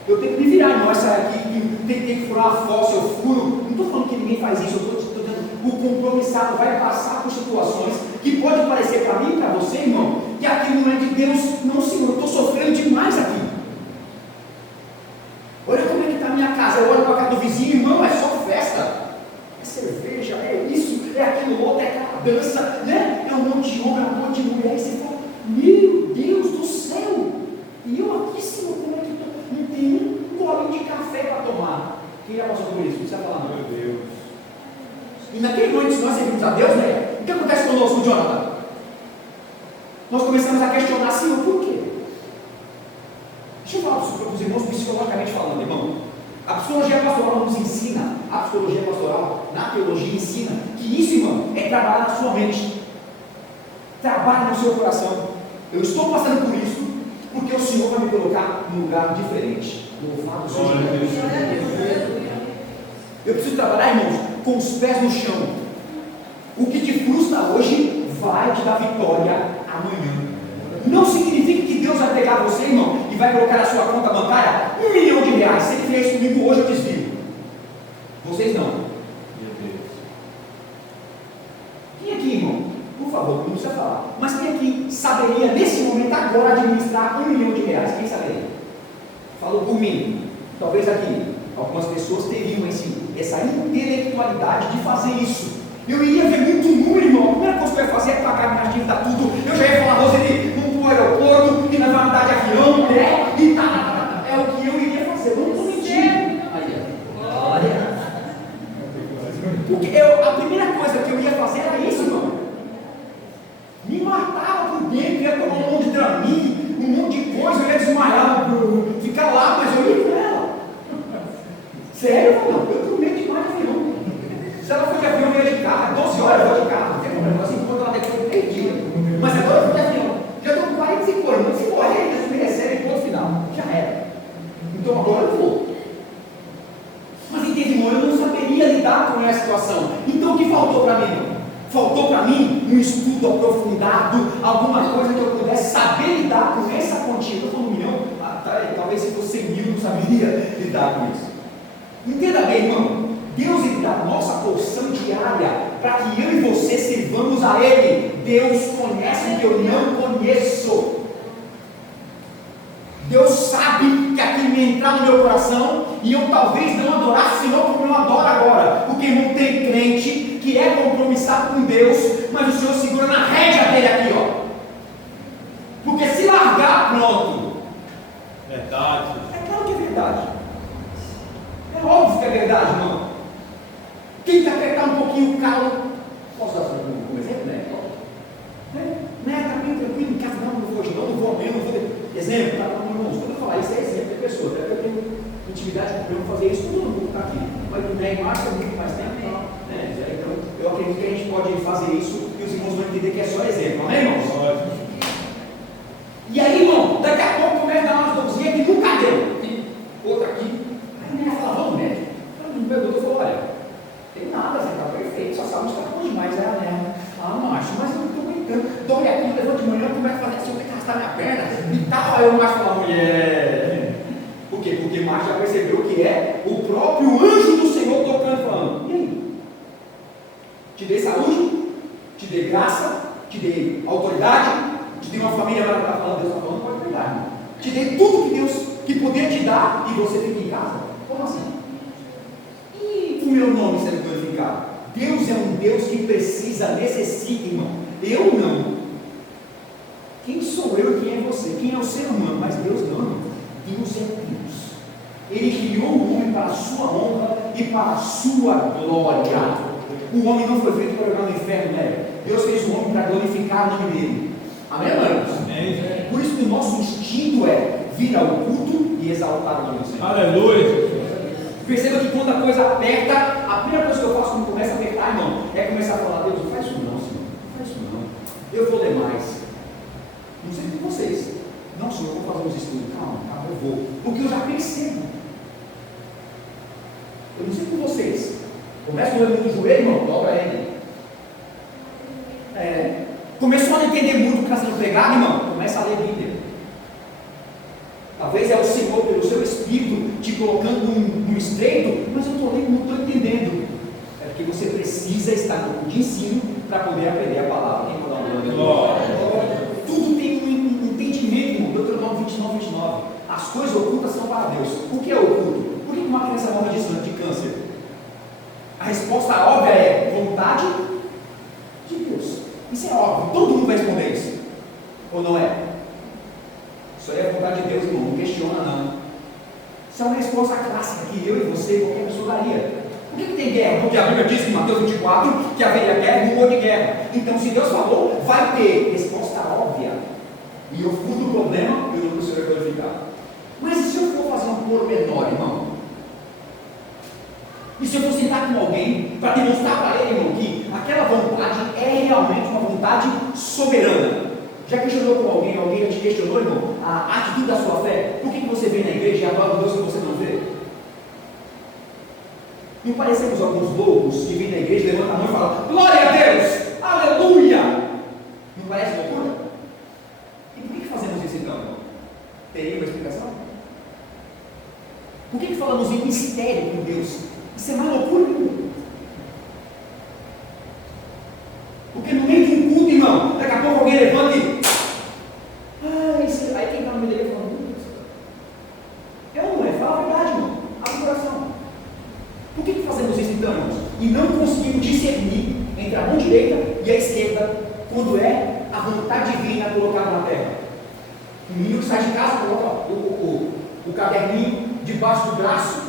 Eu tenho que me virar, não é sair aqui, tem que furar a fossa, eu furo. Não estou falando que ninguém faz isso, eu estou dizendo o compromissado vai passar por situações que pode parecer para mim e para você, irmão, que aquilo não é de Deus. Não, Senhor, eu estou sofrendo demais aqui. Olha como é que está a minha casa, eu olho para a casa do vizinho, irmão, é só festa, é cerveja, é isso, é aquilo outro, é aquela dança, né? É um monte de homem, é um monte de mulher, e você fala, meu Deus do céu, e eu aqui, Senhor, como é que estou? Não tenho um golinho de café para tomar. Quem já passou por isso? Não precisa falar, meu Deus. E naquele momento, se nós servimos a Deus, né? O que acontece conosco, Jonathan? Nós começamos a questionar, Senhor, por quê? Deixa eu falar para os irmãos psicologicamente falando, irmão. A psicologia pastoral nos ensina, a psicologia pastoral na teologia ensina que isso, irmão, é trabalhar na sua mente. Trabalhe no seu coração. Eu estou passando por isso porque o Senhor vai me colocar num lugar diferente. Louvado seja Deus. Eu preciso trabalhar, irmãos, com os pés no chão. O que te frustra hoje vai te dar vitória amanhã. Não significa que Deus vai pegar você, irmão, e vai colocar na sua conta bancária R$1 milhão. Se Ele fizer isso comigo hoje, eu desvio. Vocês não. Meu Deus. Quem aqui, irmão? Por favor, não precisa falar. Mas quem aqui saberia, nesse momento, agora, administrar R$1 milhão? Quem saberia? Falou por mim. Talvez aqui algumas pessoas teriam essa intelectualidade de fazer isso. Eu iria ver muito número, irmão. A primeira coisa que eu ia fazer é pagar minha dívida, tudo. Eu já ia falar, Roseli, vamos para o aeroporto, e nós vamos andar de avião, né? E tá. É o que eu iria fazer. Não estou mentindo. Olha. Porque a primeira coisa que eu ia fazer era isso, irmão. Me matava por dentro, ia tomar um monte de Dramin, um monte de coisa, eu ia desmaiar, ficar lá, mas eu ia com ela. Sério, não, eu tenho medo demais de avião. Se ela for de avião, eu ia de carro, 12 horas eu vou de carro, não tem problema, assim, enquanto ela daqui eu perdi. Mas agora eu vou de avião, já estou com 45 anos, se morrer ainda, se me recebe, ponto final, já era. Então agora eu vou. Mas entende, irmão, eu não saberia lidar com essa situação. Então o que faltou para mim? Faltou para mim um estudo aprofundado, alguma coisa que eu pudesse saber lidar com essa quantia. Eu estou falando 1 milhão, talvez se fosse 100 mil, eu não saberia lidar com isso. Entenda bem, irmão, Deus ele dá a nossa porção diária para que eu e você sirvamos a Ele. Deus conhece o que eu não conheço. Deus sabe que aquilo ia entrar no meu coração e eu talvez não adorasse o Senhor como eu adoro agora. Porque não tem crente que é compromissado com Deus, mas o Senhor segura na rédea dele aqui, ó. Porque se largar, pronto. Verdade. É claro que é verdade. É óbvio que é verdade, irmão. Quem quer apertar um pouquinho o calo, posso dar como exemplo, né? Tá bem tranquilo em casa, não vou hoje, não vou amanhã, não vou. Exemplo, tá? Quando eu falar isso é exemplo de pessoa, até porque eu tenho intimidade com eu fazer isso com todo mundo que está aqui. Mas em março é muito mais tempo, né? Então, eu acredito que a gente pode fazer isso e os irmãos vão entender que é só exemplo, amém, irmãos? E aí, irmão, daqui a pouco começa a dar umas dorzinhas que nunca deu. Tem outra aqui. Aí a mulher fala, vamos médico. Não perguntou, falou, olha, tem nada, você está perfeito, só sabe que está bom demais, é a nela. Macho, mas eu não estou brincando. Dói aqui, levanto de manhã, começa a fazer assim, eu tenho que arrastar minha perna e tal. Aí o macho fala, mulher. Por quê? Porque o macho já percebeu que é o próprio anjo do Senhor tocando, falando, e aí? Te dei saúde, te dei graça, te dei autoridade, te dei uma família, agora está falando, Deus está falando, pode pegar, irmão. Te dei tudo que Deus que podia te dar e você fica em casa. Como assim? E o meu nome sendo glorificado? Deus é um Deus que precisa, necessita, irmão. Eu não. Quem sou eu e quem é você? Quem é o ser humano? Mas Deus não, irmão. Deus é Deus. Ele criou o homem para a sua honra e para a sua glória. O homem não foi feito para jogar no inferno, né? Deus fez o homem para glorificar o nome dele. Amém, irmãos? Amém. Por isso que o nosso instinto é vir ao culto e exaltar o nome do Senhor. Aleluia. Perceba que quando a coisa aperta, a primeira coisa que eu faço quando começa a apertar, irmão, é começar a falar, Deus, não faz isso não, Senhor, não faz isso não, eu vou ler mais. Não sei com vocês. Não, Senhor, eu vou fazer uns estudos. Calma, eu vou. Porque eu já percebo. Eu não sei com vocês. Começa a ler no joelho, irmão, dobra ele. Começou a não entender muito o que está sendo pregado, irmão, começa a ler Bíblia. Talvez é o Senhor, pelo seu Espírito, te colocando num estreito, mas eu estou lendo, não estou entendendo. É porque você precisa estar no grupo de ensino para poder aprender a palavra. Quem pode dar glória? Tudo tem um entendimento, irmão. Deuteronômio 29. As coisas ocultas são para Deus. O que é oculto? Por que uma criança morre de câncer? A resposta óbvia é vontade de Deus. Isso é óbvio. Todo mundo vai responder isso. Ou não é? Isso aí é a vontade de Deus, irmão, não questiona não. Isso é uma resposta clássica que eu e você, qualquer pessoa daria. Por que tem guerra? Porque a Bíblia diz em Mateus 24 que haveria guerra e rumor de guerra. Então, se Deus falou, vai ter resposta óbvia. E eu fujo do problema, eu não consigo glorificar. Mas e se eu for fazer um pormenor, irmão? E se eu for sentar com alguém para demonstrar para ele, irmão, que aquela vontade é realmente uma vontade soberana? Já questionou com alguém já te questionou, irmão, a atitude da sua fé? Por que você vem na igreja e adora Deus que você não vê? Não parecemos alguns loucos que vêm na igreja, levantam a mão e falam, glória a Deus, aleluia! Não parece loucura? E por que fazemos isso então? Teria uma explicação? Por que falamos em mistério com Deus? Isso é mais loucura, irmão. Porque no meio de um culto, irmão, daqui a pouco alguém levanta e aí quem está no meio dele falando, não é? Fala a verdade, irmão. Abre o coração. Por que fazemos isso então, irmãos? E não conseguimos discernir entre a mão direita e a esquerda quando é a vontade divina colocada na terra. O menino que sai de casa coloca o caderninho debaixo do braço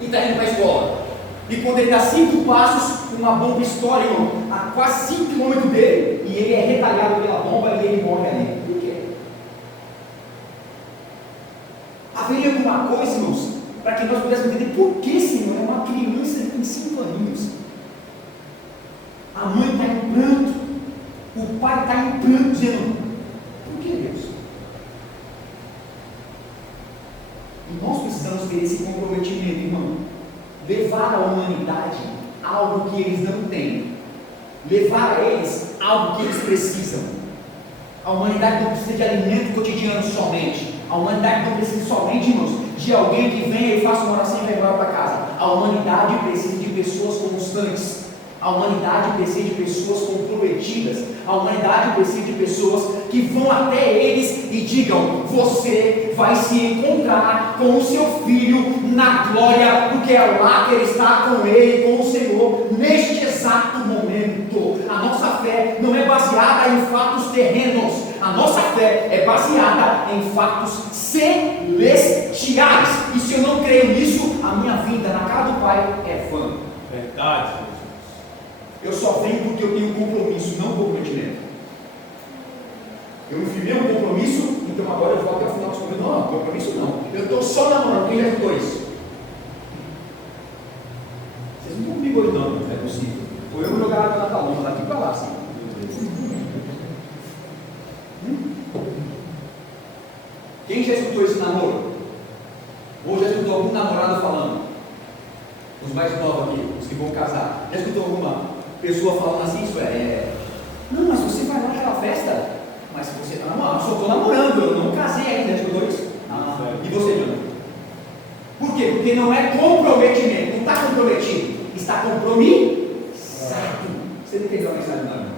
e está indo para a escola. E quando ele dá 5 passos, uma bomba estoura, irmão, a quase 5 km dele, e ele é retalhado pela bomba e ele morre ali. Por quê? Haveria alguma coisa, irmãos, para que nós pudéssemos entender por que, Senhor, é uma criança que tem 5 aninhos. A mãe está em pranto, o pai está em pranto, dizendo, por que, Deus? E nós precisamos ter esse comprometimento, irmão. Levar à humanidade algo que eles não têm. Levar a eles algo que eles precisam. A humanidade não precisa de alimento cotidiano somente. A humanidade não precisa somente, irmãos, de alguém que venha e faça uma oração e vai embora para casa. A humanidade precisa de pessoas constantes. A humanidade precisa de pessoas comprometidas. A humanidade precisa de pessoas que vão até eles e digam: você vai se encontrar com o seu filho na glória, porque é lá que ele está com ele, com o Senhor, neste exato momento. A nossa fé não é baseada em fatos terrenos. A nossa fé é baseada em fatos celestiais. E se eu não creio nisso, a minha vida na casa do Pai é vã. Verdade. Eu só venho porque eu tenho compromisso, não comprometimento. Eu firmei um compromisso, então agora eu vou até o final dos compromissos. Não, compromisso não. Eu estou só namorando. Quem já escutou isso? Vocês não estão comigo hoje não, não é possível. Ou eu vou jogar água na paloma, daqui para lá, assim. Quem já escutou esse namoro? Ou já escutou algum namorado falando? Os mais novos aqui, os que vão casar. Já escutou alguma pessoa falando assim? Isso não, mas você vai lá naquela festa. Mas você está namorando. Eu só estou namorando, eu não casei ainda. Já escutou isso? E você, Jana? Por quê? Porque não é comprometimento. Não está comprometido. Está compromissado. Você não entendeu a mensagem, não?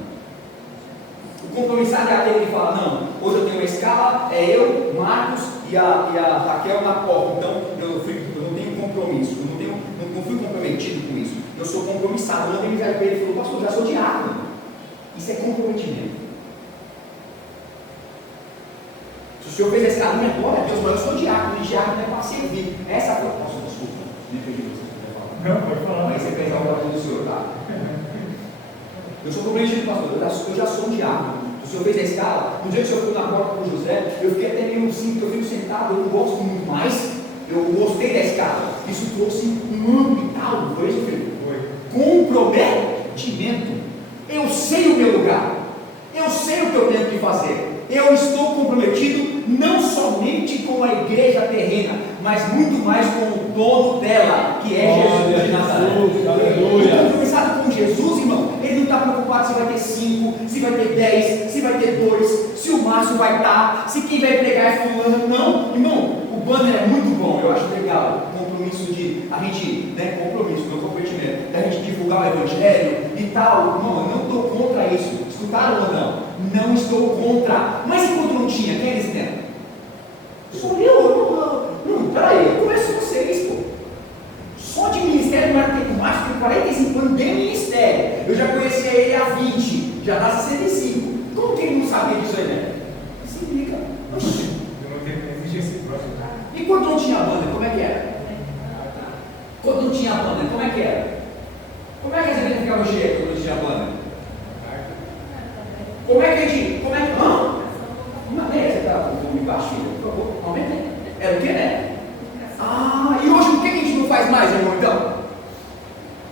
O compromissado é aquele que fala: não, hoje eu tenho uma escala, é eu, Marcos e a Raquel na porta. Então eu não tenho compromisso. Eu não fui comprometido com isso. Eu sou compromissado. Eu mandei mensagem para ele e falou: pastor, já sou diácono. Isso é comprometimento. Se o senhor fez a escalinha, glória a Deus, mas eu sou diácono. E diácono é para servir. Essa foi a pastor, desculpa. Me perdi você. Não, pode falar. Mas você fez a ordem do senhor, tá? Eu sou comprometido, pastor. Eu já sou um diácono. O senhor fez a escala. No dia que o senhor foi na porta com o José, eu fiquei até meio assim, porque eu fico sentado, eu não gosto muito mais. Eu gostei da escala. Isso trouxe um ânimo e tal, não foi isso, filho? Foi. Comprometimento. Eu sei o meu lugar. Eu sei o que eu tenho que fazer. Eu estou comprometido não somente com a igreja terrena, mas muito mais com o dono dela, que é Jesus de Nazaré. Aleluia. Compromissado com Jesus, irmão, ele não está preocupado se vai ter 5, se vai ter 10, se vai ter 2, se o Márcio vai estar, se quem vai pregar é fulano. Não, irmão, o banner é muito bom, eu acho legal. O compromisso de a gente, compromisso, não comprometimento, da gente divulgar o evangelho e tal. Irmão, eu não estou contra isso. Escutaram ou não? Não estou contra. Mas enquanto não tinha, quem é esse tempo? Sou eu. Não, peraí, eu conheço vocês, pô. Só de ministério tem mais de 45 anos de ministério. Eu já conhecia ele há 20, já dá 65. Como que ele não sabia disso aí, né? Se liga. Oxi. E quando não tinha banda, como é que era? Quando não tinha banda, como é que era? Como é que a gente ficava cheia quando não tinha banda? Como é que a gente. Você está com o baixo, por favor, aumenta aí. Era o que, né? E hoje por que a gente não faz mais, irmão, então?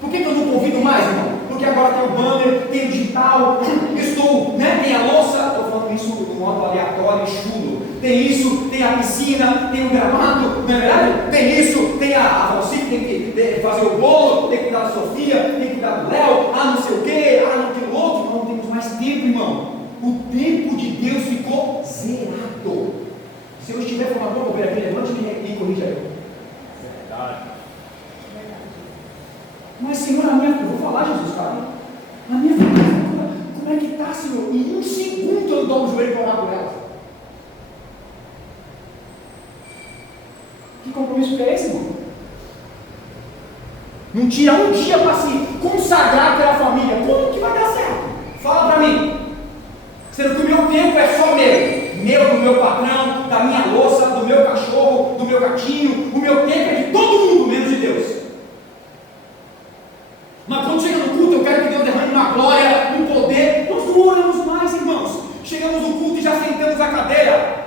Por que eu não convido mais, irmão? Porque agora tem o banner, tem o digital, tem a louça, estou falando isso no modo aleatório e chulo. Tem isso, tem a piscina, tem o gramado, não é verdade? Tem isso, tem a você que tem que fazer o bolo, tem que cuidar da Sofia, tem que cuidar do Léo, não sei o quê, não tem o outro. Não temos mais tempo, irmão. O tempo de Deus ficou zerado. Se eu estiver falando uma bobeira aqui, levante e corrija eu. Verdade. Mas, Senhor, eu vou falar, Jesus, cara. Na minha família, como é que está, Senhor? Em um segundo eu dou o joelho para orar por ela. Que compromisso que é esse, irmão? Não tira um dia para se consagrar pela família. Como que vai dar certo? Fala para mim. Sendo que o meu tempo é só meu. Meu, do meu patrão, da minha louça, do meu cachorro, do meu gatinho. O meu tempo é de todo mundo, menos de Deus. Mas quando chega no culto, eu quero que Deus derrame uma glória, um poder. Nós não oramos mais, irmãos. Chegamos no culto e já sentamos na cadeira.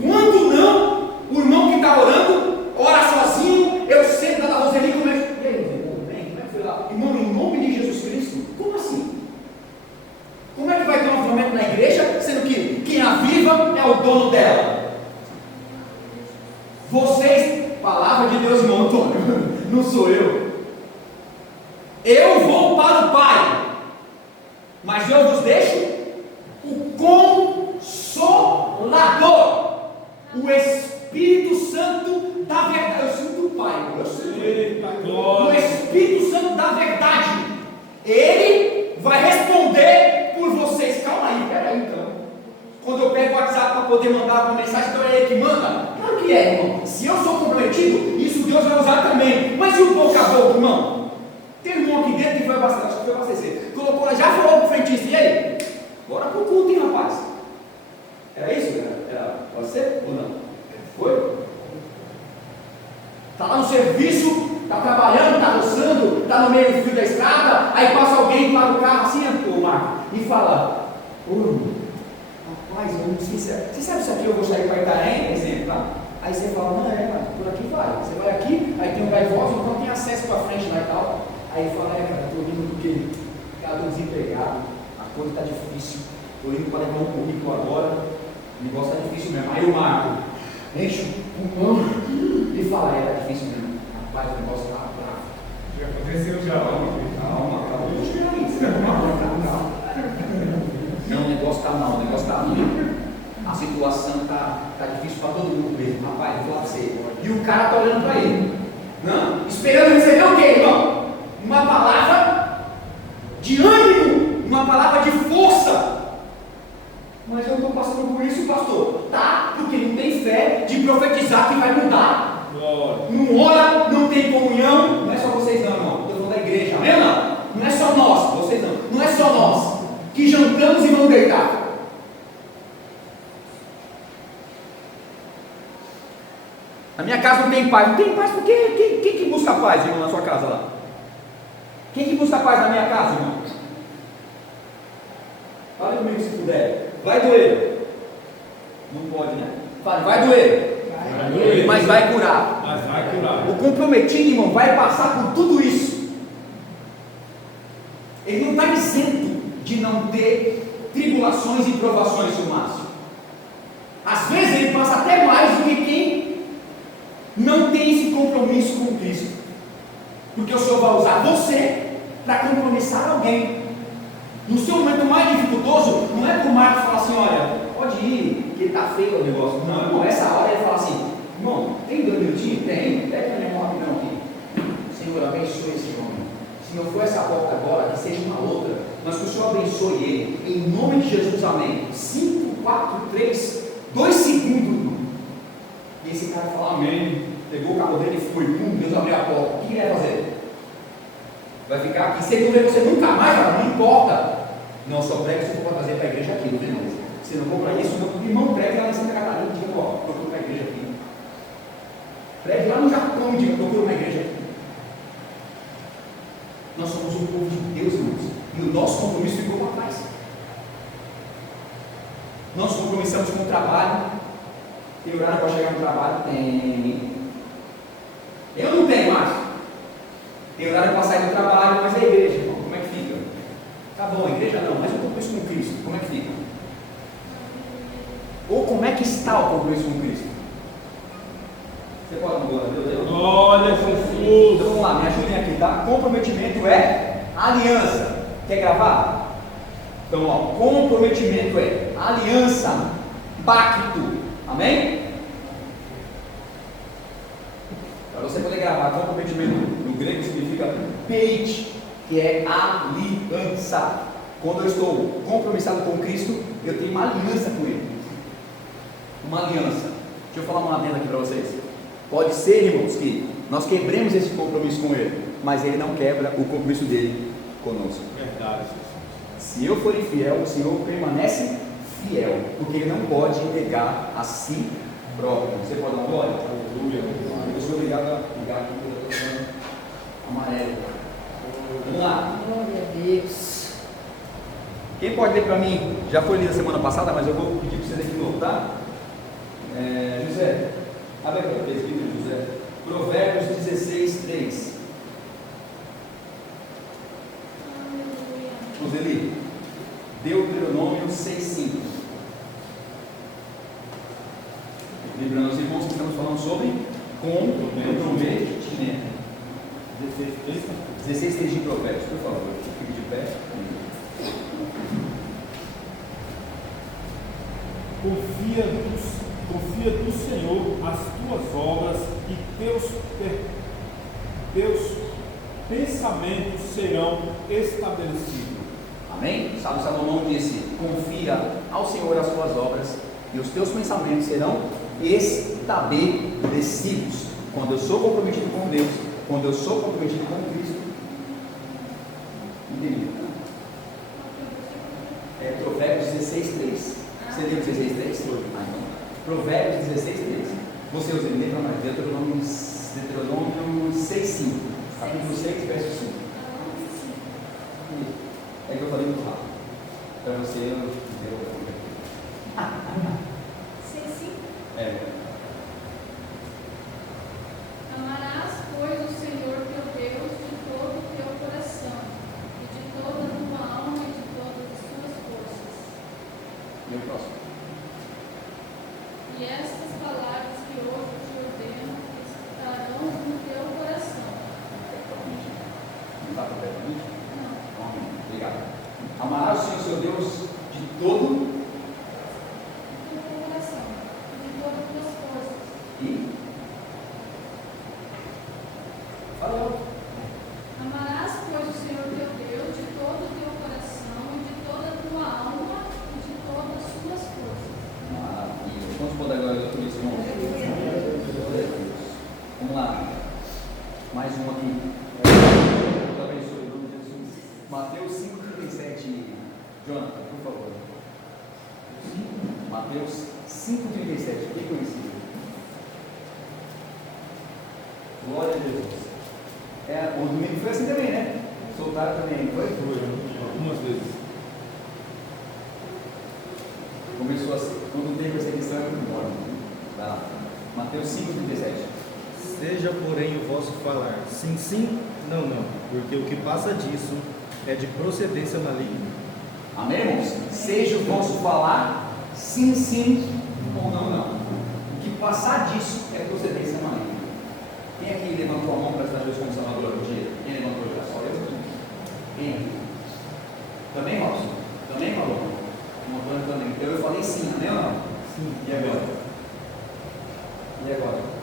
Quando não, o irmão que está orando, ora sozinho, eu sento na Roseli e começo. E aí, irmão, bem, como é que foi lá? Irmão, em nome de Jesus Cristo, como assim? Como é que vai ter um avivamento na igreja, sendo que quem aviva é o dono dela? Vocês, palavra de Deus, irmão Antônio, não sou eu. Eu vou para o Pai, mas eu vos deixo o Consolador, o Espírito Espírito Santo da verdade. Eu sinto o Pai, eu sinto Ele. Eita, O glória. Espírito Santo da verdade, Ele vai responder por vocês. Calma aí, peraí então. Quando eu pego o WhatsApp para poder mandar uma mensagem, então é Ele que manda? Claro que é, irmão. Se eu sou comprometido, isso Deus vai usar também. Mas se o povo acabou, irmão? Tem um irmão aqui dentro que foi abastecer, acho que foi abastecer. Colocou lá, já falou pro frentista, e aí? Bora pro culto, hein, rapaz? Era isso? Era você ou não? Foi? Está lá no serviço, está trabalhando, está roçando, está no meio do fio da estrada, aí passa alguém, para o carro assim, ô Marco, e fala: ô, rapaz, eu não sei se é. Você sabe se aqui eu vou sair para Itarém, exemplo, tá? Aí você fala: não, mas por aqui vai. Você vai aqui, aí tem um gaivota, então tem acesso para frente lá e tal. Aí ele fala: cara, estou indo porque estou desempregado, a coisa está difícil, estou indo para levar um currículo agora, o negócio está difícil mesmo. Aí o Marco enche o pulmão e fala: tá difícil mesmo, rapaz, o negócio está bravo. Já aconteceu já. Calma. Não, o negócio está mal, o negócio está ruim. A situação está difícil para todo mundo mesmo. Rapaz, vou falar para você. E o cara está olhando para ele, não? Esperando receber o quê, irmão? Uma palavra de ânimo, uma palavra de força. Mas eu estou passando por isso, pastor. Tá, porque não tem fé de profetizar que vai mudar. Não ora, não tem comunhão. Não é só vocês não, irmão. Estou falando da igreja, amém ou não? Não é só nós, vocês não. Não é só nós que jantamos e vamos deitar. Na minha casa não tem paz. Não tem paz porque quem que busca paz, irmão, na sua casa lá? Quem que busca paz na minha casa, irmão? Fale comigo se puder. Vai doer. Não pode, né? Fale, vai doer. Vai doer. Mas vai curar. Mas vai curar. O comprometido, irmão, vai passar por tudo isso. Ele não está dizendo de não ter tribulações e provações, seu Márcio. Às vezes ele passa até mais do que quem não tem esse compromisso com Cristo. Porque o Senhor vai usar você para compromissar alguém. No seu momento mais dificultoso, não é para o Marcos falar assim: olha, pode ir, que está feio o negócio. Não, irmão, essa hora ele fala assim: irmão, tem 2 minutinhos? Tem. Pega a minha mão rapidão aqui. Senhor, abençoe esse homem. Se não for essa porta agora, que seja uma outra, mas que o Senhor abençoe ele. Em nome de Jesus, amém. 5, 4, 3, 2 segundos. E esse cara fala amém. Pegou o carro dele e foi. Deus abriu a porta. O que ele vai fazer? Vai ficar aqui. Se ele não ver você nunca mais, cara, não importa. Não, só prega se você for trazer para a igreja aqui, não tem não. Se não for para isso, meu irmão, pregue lá em Santa Catarina, diga: ó, procura uma igreja aqui. Pregue lá no Japão, diga: procura uma igreja aqui. Nós somos um povo de Deus, irmãos, e o nosso compromisso ficou para trás. Nós compromissamos com o trabalho. Tem horário para chegar no trabalho? Tem. Eu não tenho, Márcio. Tem horário para sair do trabalho, mas é a igreja, irmão, como é que fica? Tá bom, a igreja não, mas o compromisso com Cristo, como é que fica? Ou como é que está o compromisso com Cristo? Você pode mudar, Deus? Glória a Jesus. Então vamos lá, me ajudem aqui, tá? Comprometimento é aliança. Quer gravar? Então, ó, comprometimento é aliança, pacto. Amém? Para você poder gravar, comprometimento no grego significa peit, que é aliança. Quando eu estou compromissado com Cristo, eu tenho uma aliança com Ele. Uma aliança. Deixa eu falar uma adenda aqui para vocês. Pode ser, irmãos, que nós quebremos esse compromisso com Ele, mas Ele não quebra o compromisso dele conosco. Verdade. Se eu for infiel, o Senhor permanece fiel, porque Ele não pode negar a si próprio. Você pode dar uma glória? Aleluia. Eu sou obrigado a ligar aqui pela questão amarela. Vamos lá. Glória a Deus. Quem pode ler para mim? Já foi lido a semana passada, mas eu vou pedir para você ler de novo, tá? José, abre aqui a pesquisa, José. Provérbios 16, 3. Roseli, Deuteronômio 6, 5. Lembrando os irmãos que estamos falando sobre comprometimento. 16, 3 de Provérbios, por favor, fique de pé. Confia confia do Senhor as tuas obras e teus pensamentos serão estabelecidos. Amém? Sabe, Salomão disse: confia ao Senhor as tuas obras e os teus pensamentos serão estabelecidos. Quando eu sou comprometido com Deus, quando eu sou comprometido com Cristo. Entendi? Provérbios 16:3. Você leu 16:3? Ah, então. Provérbios 16:3. Você usa ele, lembra mais? Deuteronômio 6:5. Capítulo 6, verso 5. É que eu falei muito rápido. Para você, eu deu. 6:5. É. Amarás, pois, o Senhor teu Deus de todo o teu coração, e de toda a tua alma, e de todas as tuas forças. Meu próximo. E estas palavras que hoje te ordeno estarão no teu coração. Não está completamente? Não. Amém. Obrigado. Amarás o Senhor seu Deus de todo Do teu coração, e de todas as tuas forças. e. Falou. Amarás, pois, o Senhor teu Deus de todo o teu coração, e de toda a tua alma, e de todas as tuas forças. Maravilha. Vamos poder agora tudo isso, irmão? Vamos lá. Mais um aqui. Deus abençoe em nome de Jesus. Mateus 5:37. Jonathan, por favor. Mateus 5:37. Bem conhecido. Glória a Deus. O domingo foi assim também, né? Soltaram também, não foi? Algumas vezes. Começou assim. Quando tem perseguição, é muito embora. Vai lá. Mateus 5:37. Seja, porém, o vosso falar sim, sim, não, não, porque o que passa disso é de procedência maligna. Amém, irmãos? Seja o vosso falar sim, sim ou não, não. O que passar disso é procedência maligna. Quem aqui levantou a mão para estar Deus como Salvador no dia? Quem levantou já? Só eu? Quem aqui? Também, Robson? Também falou? O Antônio também. Então eu falei sim, amém ou não? Sim. E agora? E agora?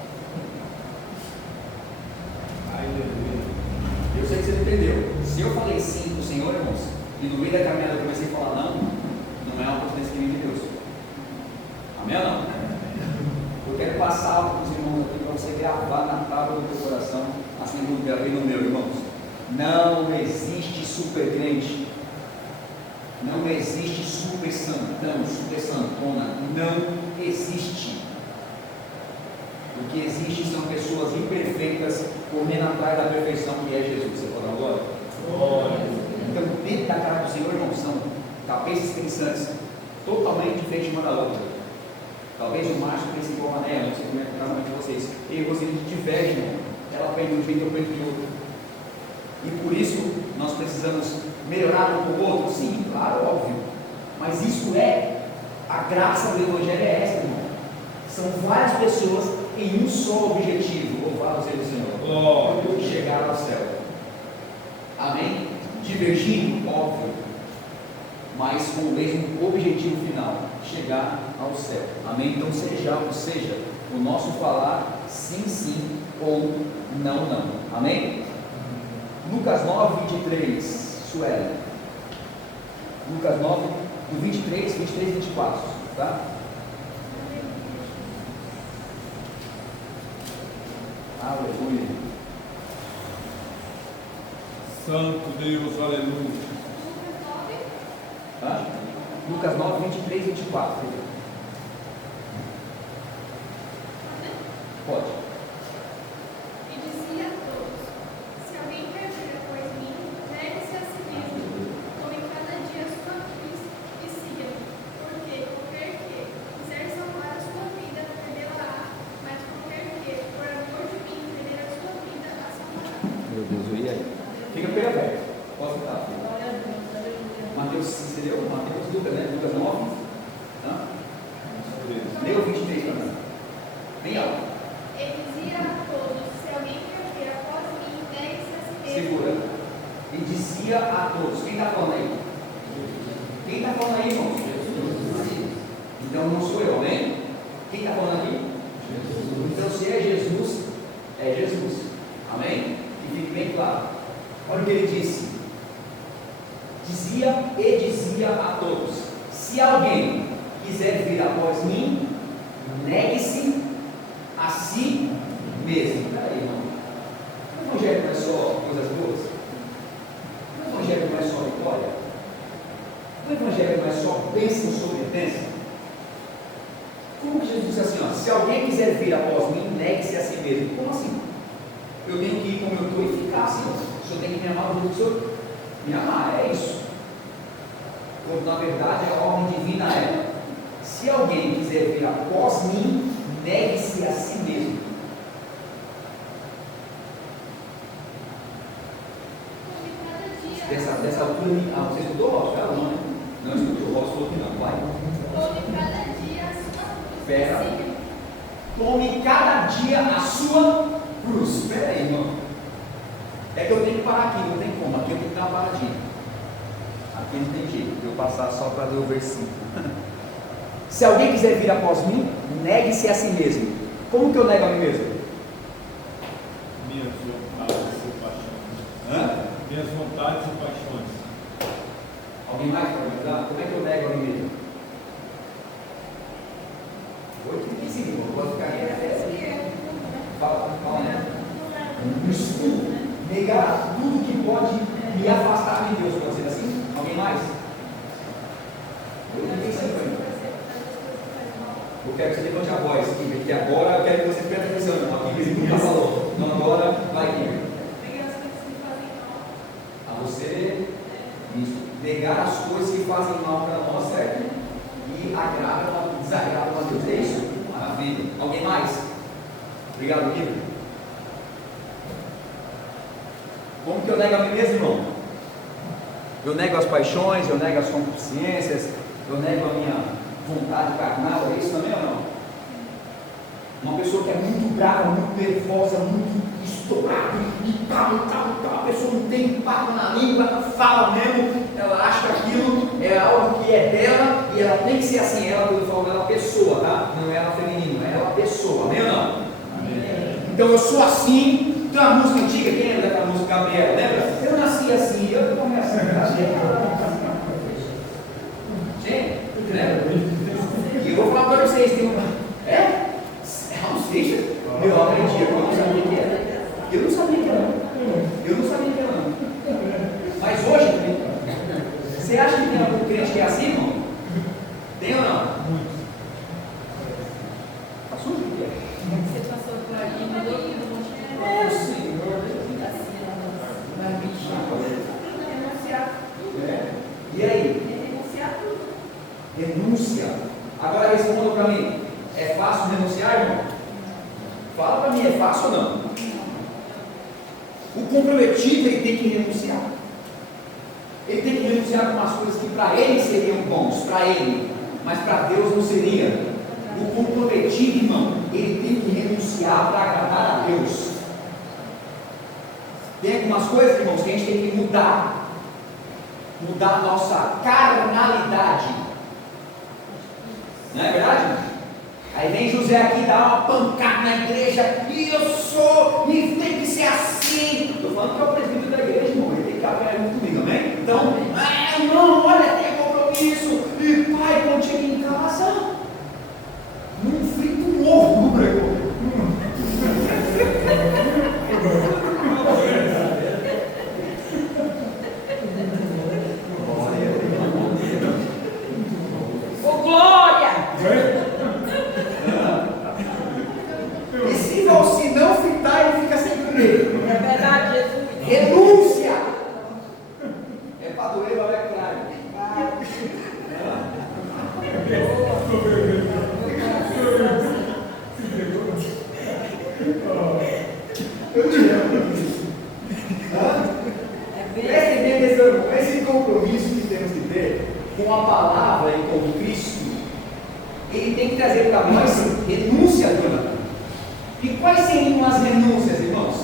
Eu sei que você entendeu. Se eu falei sim para o Senhor, irmãos, e no meio da caminhada eu comecei a falar não, não é uma procedência que vem de Deus. Amém ou não? Eu quero passar algo para os irmãos aqui para você gravar na tábua do teu coração, assim como eu gravei no meu, irmãos. Não existe super crente. Não existe super santão, super santona. Não existe. O que existe são pessoas imperfeitas correndo atrás da perfeição que é Jesus. Você pode dar agora? Então, dentro da cara do Senhor, irmãos, são cabeças pensantes totalmente diferentes uma da outra. Talvez o macho pense igual a Mané, não sei como é o casamento de vocês. Eu e você, a gente diverge, irmão. Ela perde um jeito, eu perco de outro. E por isso, nós precisamos melhorar um com o outro? Sim, claro, óbvio. Mas isso é, a graça do Evangelho é essa, irmão. São várias pessoas em um só objetivo, louvado seja o Senhor, chegar ao céu. Amém? Divergindo, óbvio, mas com o mesmo objetivo final, chegar ao céu. Amém? Então seja o nosso falar sim, sim ou não, não. Amém? Lucas 9:23, Sueli. Lucas 9, do 23 e 24, tá? Aleluia. Santo Deus, aleluia. Tá? Lucas 9, 23 e 24. Pode. E dizia a todos: se alguém quer vir após mim, negue-se a si mesmo, tome cada dia a sua cruz e siga-me. Porque qualquer que quiser salvar a sua vida, perdê-la-á, mas qualquer que, por amor de mim, perder a sua vida, a salvará. Meu Deus, e aí? Fica bem aberto. Posso ficar? Mateus, você leu? Mateus, Lucas, né? Lucas 9. Hã? Leu 23 para mim. Bem alto. E dizia a todos: se alguém quer vir após mim, negue-se a si mesmo. Segura. E dizia a todos. Quem está falando aí? Quem está falando aí, irmãos? Então não sou eu, amém? Quem está falando Como que Jesus disse assim, ó, se alguém quiser vir após mim, negue-se a si mesmo. Como assim? Eu tenho que ir como eu estou e ficar assim. O Senhor tem que me amar do jeito que o Senhor me amar, é isso. Quando na verdade a ordem divina é: se alguém quiser vir após mim, negue-se a si mesmo. Dessa altura, você estudou, Rosa? Ela não, né? Não estudou, Rosa falou que não, vai. Tome cada dia a sua cruz. Espera. Tome cada dia a sua cruz. Espera aí, irmão. É que eu tenho que parar aqui, não tem como. Aqui eu tenho que dar uma paradinha. Aqui não tem jeito, eu passar só para ler o versículo. Se alguém quiser vir após mim, negue-se a si mesmo. Como que eu nego a mim mesmo? Minhas vontades e paixões. Minhas vontades e paixões. Alguém mais pode me ajudar? Como é que eu nego a mim mesmo? Oi, que sim, irmão. Pode ficar aí. Fala, né? Isso. Negar tudo que pode me afastar de Deus, pode ser assim? Alguém mais? Eu quero que você levante a voz, Kiver, que agora eu quero que você preste atenção. A Kiver nunca falou. Então agora vai, Kiver. A você, isso. Negar as coisas que fazem mal para nós, certo? E agradam, desagradam a Deus. É isso? Maravilha. Alguém mais? Obrigado, Kiver. Como que eu nego a mim mesmo, irmão? Eu nego as paixões, eu nego as concupiscências, eu nego a minha vontade carnal, é isso também ou não? Uma pessoa que é muito brava, muito nervosa, muito estourada e tal, a pessoa não tem papo na língua, ela fala mesmo, ela acha que aquilo é algo que é dela e ela tem que ser assim. Ela, quando eu falo dela, pessoa, tá? Não é ela feminino, é ela pessoa, amém ou não? Amém. Então eu sou assim. Tem uma música antiga, quem lembra daquela música Gabriela? Lembra? Eu nasci assim, eu começo assim. Gente, lembra? E eu vou falar para vocês, tem uma. House Station? Eu aprendi, eu não sabia que era. Eu não sabia que era, não. Mas hoje, você acha que tem algum crente que é assim, irmão? Tem ou não? Muito. Passou o que é? Você passou por ali, mudou tudo. Senhor. Renunciar tudo. E aí? Renunciar tudo. Renúncia. Agora responda para mim. É fácil renunciar, irmão? Fala para mim, é fácil ou não? O comprometido, ele tem que renunciar. Ele tem que renunciar com umas coisas que para ele seriam bons, para ele, mas para Deus não seria. O comprometido, irmão, ele tem que renunciar para agradar a Deus. Tem algumas coisas, irmãos, que a gente tem que mudar. Mudar a nossa carnalidade. Não é verdade? Aí vem José aqui dar uma pancada na igreja, e eu sou, e tem que ser assim. Estou falando que é o presbítero da igreja, irmão, ele tem que apoiar comigo, amém? Então, irmão, olha, tem compromisso, e pai, quando chega em casa, não frita um ovo no pregão. Ô, glória! E se não fritar, ele fica sem comer. É verdade, Jesus. Renúncia! É para doer, vai claro. Eu te amo. Prestem bem esse compromisso que temos que ter com a palavra e com Cristo, ele tem que trazer para nós renúncia, Jonathan. E quais seriam as renúncias, irmãos,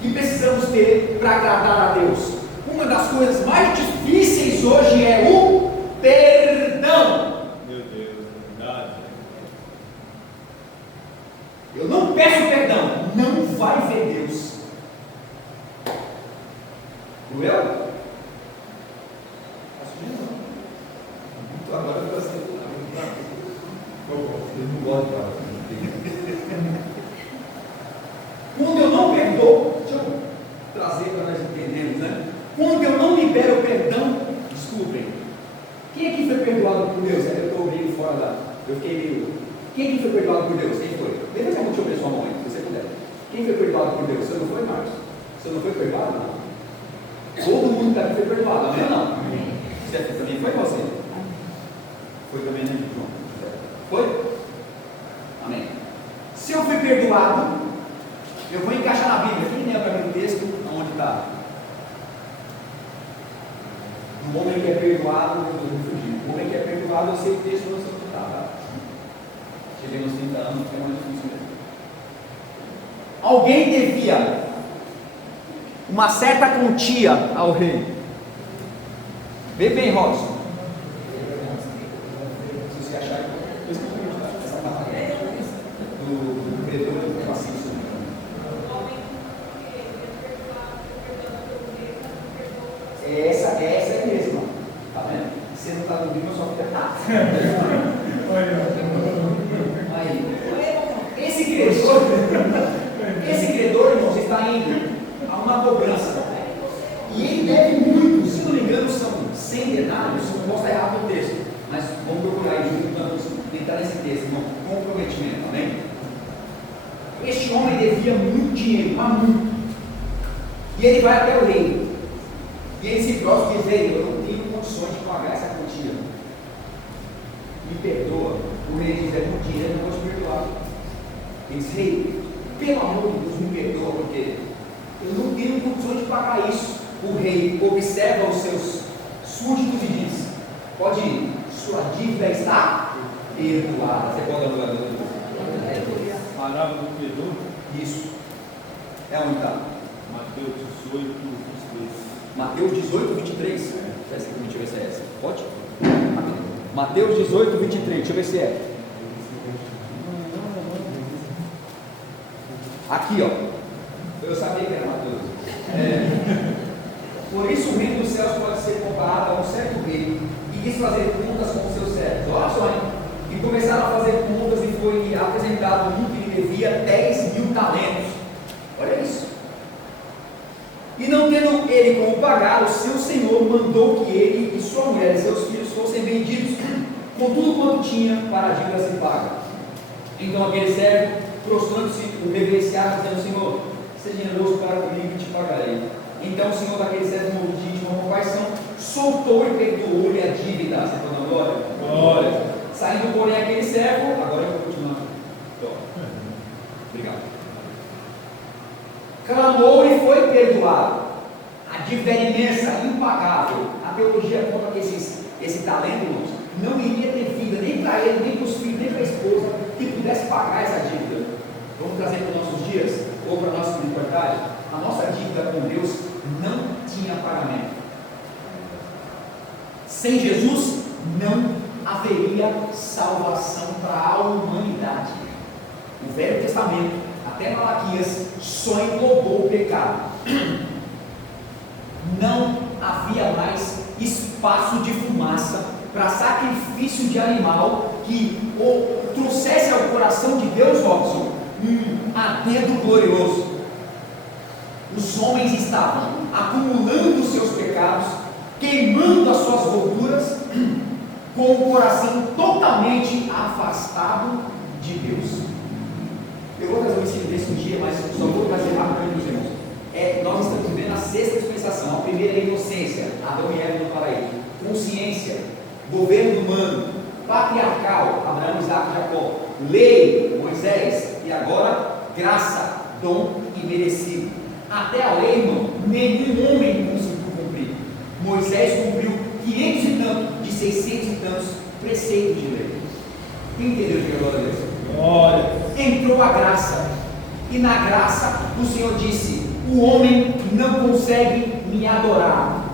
que precisamos ter para agradar a Deus? Uma das coisas mais difíceis hoje é o perdão. Meu Deus, verdade. Eu não peço perdão, não vai ver Deus. Doeu? Então agora eu estou assim. Eu não gosto de falar. Quando eu não perdoo, deixa eu trazer para nós entendermos, né? Quando eu não libero o perdão, desculpem. Quem aqui foi perdoado por Deus? Eu estou meio fora da. Eu fiquei meio Quem foi perdoado por Deus? Quem foi? Lembra que eu mostrei a sua mão aí, se você puder. Quem foi perdoado por Deus? Você não foi, Marcos? Você não foi perdoado? Não. Todo mundo daqui foi perdoado, amém ou não? Você também foi, você? Foi também, né, João? Foi? Amém. Se eu fui perdoado, eu vou encaixar na Bíblia. Quem lembra para mim o texto? Onde está? O homem que é perdoado, eu vou fugir. O homem que é perdoado, eu sei o texto, não sei onde está, tá? Cheguei nos 30 anos, que é mais difícil mesmo. Alguém devia uma certa quantia ao rei. Vê bem, Robson. Se você achar essa palavra do credor, é assim. Essa é mesmo. Tá vendo? Você não está dormindo, eu só fica tá. Aí. Esse credor, irmãos, está indo a uma cobrança. E ele deve muito, se não me engano, são 100 denários. Eu posso estar errado no texto, mas vamos procurar aí junto, vamos tentar nesse texto, irmão. Comprometimento, amém? Este homem devia muito dinheiro, mas muito. E ele vai até o rei. E ele se prostra e diz: rei, eu não tenho condições de pagar essa quantia. Me perdoa. O rei diz: é muito dinheiro, eu não vou te perdoar. Ele diz: rei, pelo amor de Deus, me perdoa, porque eu não tenho condições de pagar isso. O rei observa os seus súditos e diz: pode ir, sua dívida está perdoada. Você pode anular a Parábola do credor. isso. É onde está? Mateus 18, 23. Mateus 18, 23. Deixa eu ver se é essa. Pode? Mateus 18, 23. Deixa eu ver se é. Aqui, ó. Eu sabia que era Mateus. Por isso o reino dos céus pode ser comparado a um certo rei que quis fazer contas com os seus servos. Olha só, hein? E começaram a fazer contas e foi apresentado um que lhe devia 10.000 talentos. Olha isso. E não tendo ele como pagar, o seu senhor mandou que ele e sua mulher e seus filhos fossem vendidos com tudo quanto tinha para a dívida ser paga. Então aquele servo, prostrando-se, o reverenciava, dizendo: Senhor, seja generoso para comigo e te pagarei. Então o senhor daquele servo, movido de íntima compaixão, soltou e perdoou-lhe a dívida. Você está dando glória? Glória. Saindo, porém, aquele servo, agora eu vou continuar. Obrigado. Clamou e foi perdoado. A dívida é imensa, impagável. A teologia conta que esse talento, irmãos, não iria ter vida nem para ele, nem para os filhos, nem para a esposa que pudesse pagar essa dívida. Vamos trazer para os nossos dias, ou para a nossa espiritualidade. A nossa dívida com Deus não tinha pagamento. Sem Jesus, não haveria salvação para a humanidade. O Velho Testamento, até Malaquias, só englobou o pecado. Não havia mais espaço de fumaça para sacrifício de animal que trouxesse ao coração de Deus, Robson, um adendo glorioso. Os homens estavam acumulando os seus pecados, queimando as suas gorduras, com o coração totalmente afastado de Deus. Eu vou trazer um ensino desse um dia, mas só vou trazer rápido, meus irmãos. Nós estamos vivendo a sexta dispensação. A primeira é inocência, Adão e Eva no paraíso. Consciência, governo humano, patriarcal, Abraão, Isaac e Jacó. Lei, Moisés. E agora, graça, dom e merecido. Até a lei, irmão, nenhum homem conseguiu cumprir. Moisés cumpriu 500 e tanto, de 600 e tantos preceitos de lei. Quem entendeu de glória a Deus? Glória. Entrou a graça, e na graça o Senhor disse: o homem não consegue me adorar.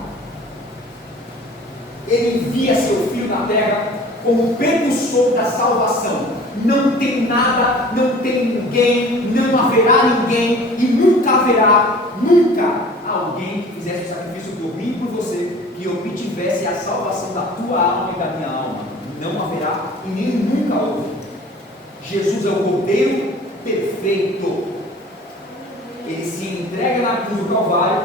Ele envia seu Filho na terra como precursor da salvação. Não tem nada, não tem ninguém, não haverá ninguém e nunca haverá, nunca alguém que fizesse o sacrifício por mim e por você, que obtivesse a salvação da tua alma e da minha alma. Não haverá e nem nunca houve. Jesus é o Cordeiro perfeito. Ele se entrega na cruz do Calvário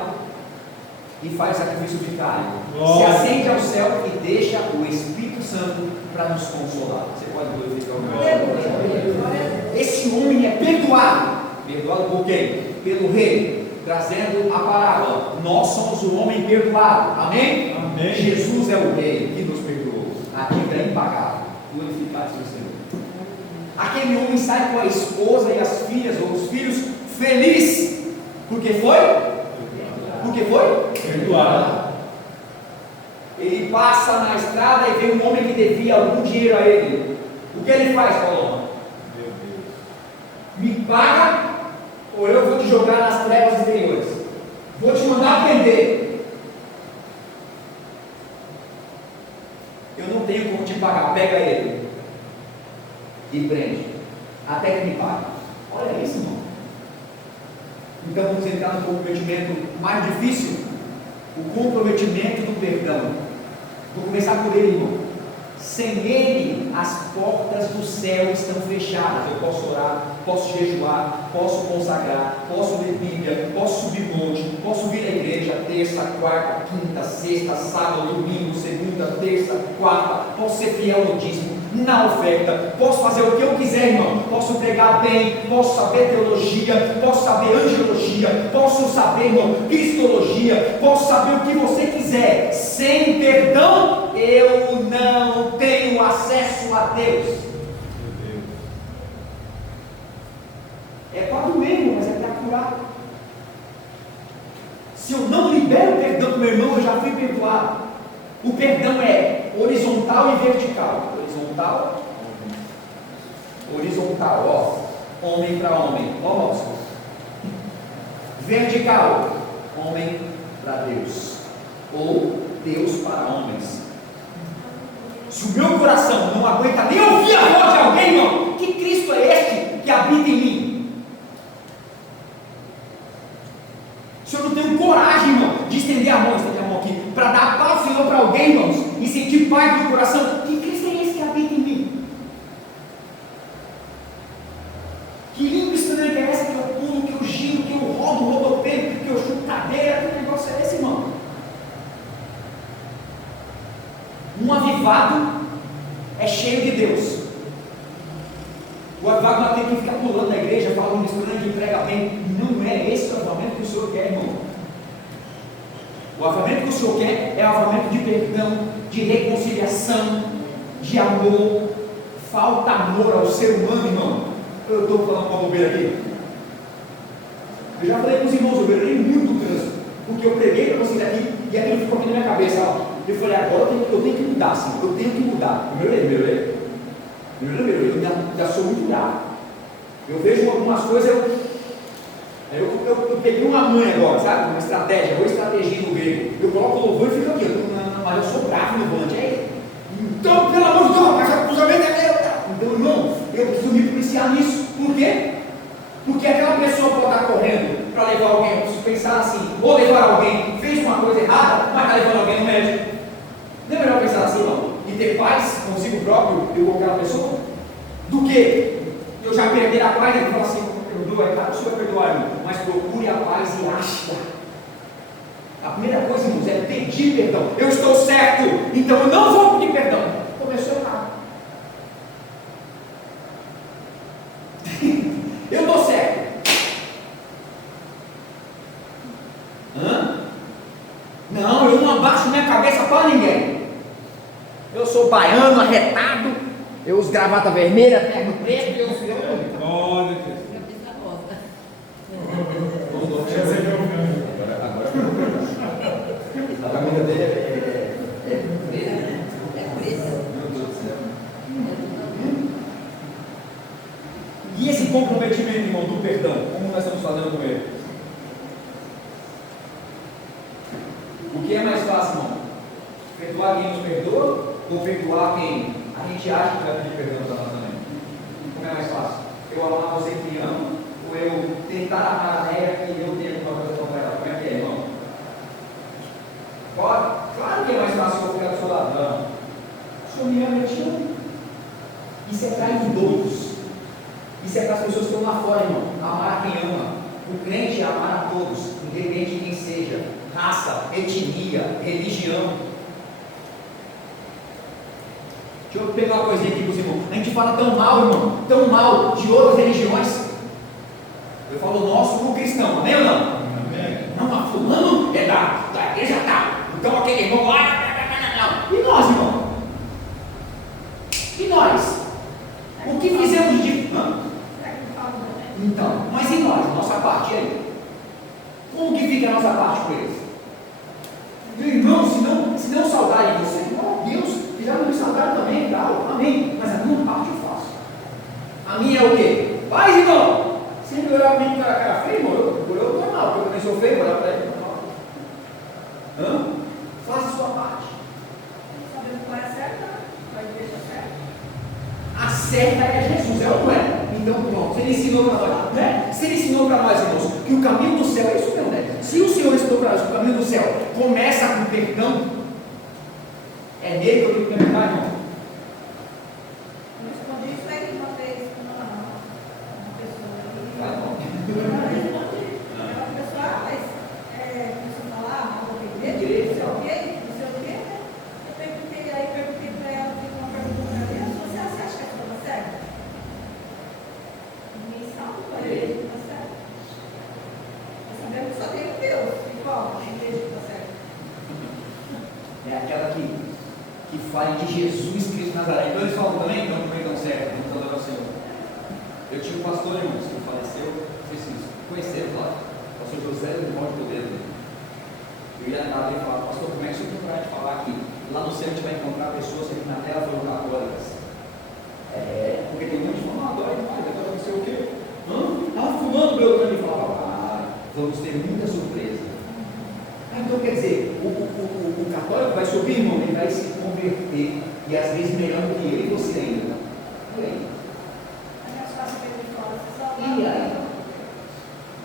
e faz sacrifício vicário. Se Glória. ascende ao céu e deixa o Espírito Santo para nos consolar. Você pode glorificar o nome. Esse homem é perdoado. Perdoado por quem? Pelo rei, trazendo a parábola. Nós somos o homem perdoado. Amém? Amém. Jesus é o rei que nos perdoou. A dívida é impagável. Glorificado seja o Senhor. Aquele homem sai com a esposa e as filhas, ou os filhos, feliz. Porque foi? Porque foi? Perdoado. Ele passa na estrada e vê um homem que devia algum dinheiro a ele. O que ele faz, Paulo? Meu Deus. Me paga, ou eu vou te jogar nas trevas exteriores. Vou te mandar prender. Eu não tenho como te pagar. Pega ele e prende, até que me pague. Olha isso, irmão. Então vamos entrar no comprometimento mais difícil, o comprometimento do perdão. Vou começar por ele, irmão. Sem ele, as portas do céu estão fechadas. Eu posso orar, posso jejuar, posso consagrar, posso ler Bíblia, posso subir monte, posso vir à igreja terça, quarta, quinta, sexta, sábado, domingo, segunda, terça, quarta, posso ser fiel no dízimo, na oferta, posso fazer o que eu quiser, irmão. Posso pregar bem, posso saber teologia, posso saber angiologia, posso saber, irmão, cristologia, posso saber o que você quiser. Sem perdão, eu não tenho acesso a Deus. É para doer, irmão, mas é para curar. Se eu não libero o perdão do meu irmão, eu já fui perdoado. O perdão é horizontal e vertical. Horizontal, ó, homem para homem, ó, vertical, homem para Deus, ou Deus para homens. Se o meu coração não aguenta nem ouvir a voz de alguém, irmão, que Cristo é este que habita em mim? Se eu não tenho coragem, irmão, de estender a mão aqui, para dar a paz do Senhor para alguém, irmãos, e sentir paz no coração, que Cristo é esse que habita em mim? Que língua estranha que é essa que eu pulo, que eu giro, que eu rodo, rodopeio, que eu chuto cadeira? Que negócio é esse, irmão? Um avivado é cheio de Deus. O avivado não tem que ficar pulando na igreja, falando estranho, que prega bem. Não é esse o avivamento que o Senhor quer, irmão. O avivamento que o Senhor quer é o avivamento de perdão, de reconciliação, de amor. Falta amor ao ser humano, irmão. Eu estou falando uma bobeira aqui. Eu já falei com os irmãos, eu melhorei muito o trânsito, porque eu preguei para vocês aqui e aquilo ficou aqui na minha cabeça. Ó. Eu falei, agora eu tenho que mudar, sim, eu tenho que mudar. Eu melhorei. Eu ainda sou muito bravo. Eu vejo algumas coisas, eu peguei uma manha agora, sabe? Uma estratégia, eu estratégia no grego. Eu coloco o louvor e fico aqui, mas eu sou bravo no volante. Então, pelo amor de Deus, mas o cruzamento é meu. Então, irmão, eu preciso me policiar nisso. Por quê? Porque aquela pessoa pode estar correndo para levar alguém. Eu preciso pensar assim: ou levar alguém, fez uma coisa errada, mas está levando alguém no médico. Não é melhor pensar assim, não? E ter paz consigo próprio e com aquela pessoa? Do que eu já perder a paz e falar assim: perdoa, é claro que o Senhor perdoar, irmão, mas procure a paz e ache-a. A primeira coisa, irmãos, é pedir perdão. Eu estou certo, então eu não vou pedir perdão. Começou errado. Eu estou certo. Não, eu não abaixo minha cabeça para ninguém. Eu sou baiano, arretado, eu uso gravata vermelha, terno preto, eu sou. Glória a Deus. A camisa dele é preta. E esse comprometimento, irmão, do perdão, como nós estamos fazendo com ele? O que é mais fácil, irmão? Perdoar quem nos perdoa ou perdoar quem a gente acha que vai pedir perdão para nós também? Como é mais fácil? Eu amar você que me ama ou eu tentar amar a Néia que eu tenho alguma coisa para ela? Como é que é, irmão? Claro que é mais fácil eu ficar do seu lado. Não. O Senhor me ama, eu te amo. Isso é para idosos. Isso é para as pessoas que estão lá fora, irmão. Amar a quem ama. O crente é amar a todos, independente de quem seja. raça, etnia, religião. Deixa eu pegar uma coisinha aqui para os irmãos. A gente fala tão mal, irmão, tão mal de outras religiões. Eu falo nosso como cristão, amém ou não? Amém. Não, mas fulano é da igreja tal. Então aquele irmão lá, não. E nós, irmão? E nós? O que fizemos de... Então, mas e nós? Nossa parte, e aí? Como que fica a nossa parte com eles? Meu irmão, se não saudarem você, glória a Deus, que já não me saudaram também, tal, amém. Mas a minha parte eu faço. A minha é o quê? Paz, irmão! Se ele olhar para mim com a cara feia, irmão, eu estou mal, porque eu também sou feio, vou olhar para ele. Faça a sua parte. Sabendo qual é a certa, vai deixar certo. A certa é Jesus, é ou não é? Então pronto, se ele ensinou para nós, né? Se ele ensinou para nós, irmãos, que o caminho do céu é isso mesmo, né? Se o Senhor ensinou para nós que o caminho do céu começa com perdão, é nele que eu tenho que perguntar, irmão. Eu respondi isso aí uma vez com uma pessoa. Vai, irmão. Uma pessoa, mas começou a falar mal da igreja, não sei o quê, né? Eu perguntei para ela, fiz uma pergunta para Deus, você acha que a pessoa está certa? Ninguém sabe qual é a igreja que está certa. Nós sabemos que só tem um Deus, e qual a igreja que está certa? É aquela que fala de Jesus Cristo de Nazaré. Então eles falam também, então também estão certos, não estão dando ao Senhor. Eu tinha um pastor, irmãos, que faleceu, não sei se vocês conheceram lá, o pastor José do Monte do Dedo. Eu ia na e falar, pastor, como é que o senhor tem coragem de falar que lá no céu a gente vai encontrar pessoas que aqui na terra foram católicas? Porque tem muita gente falando, agora não sei o quê. Fulano Beltrano e falava, vamos ter muita surpresa. Então quer dizer, o católico vai subir, irmão, ele vai se converter, e às vezes melhor do que ele e você ainda. E aí? E aí?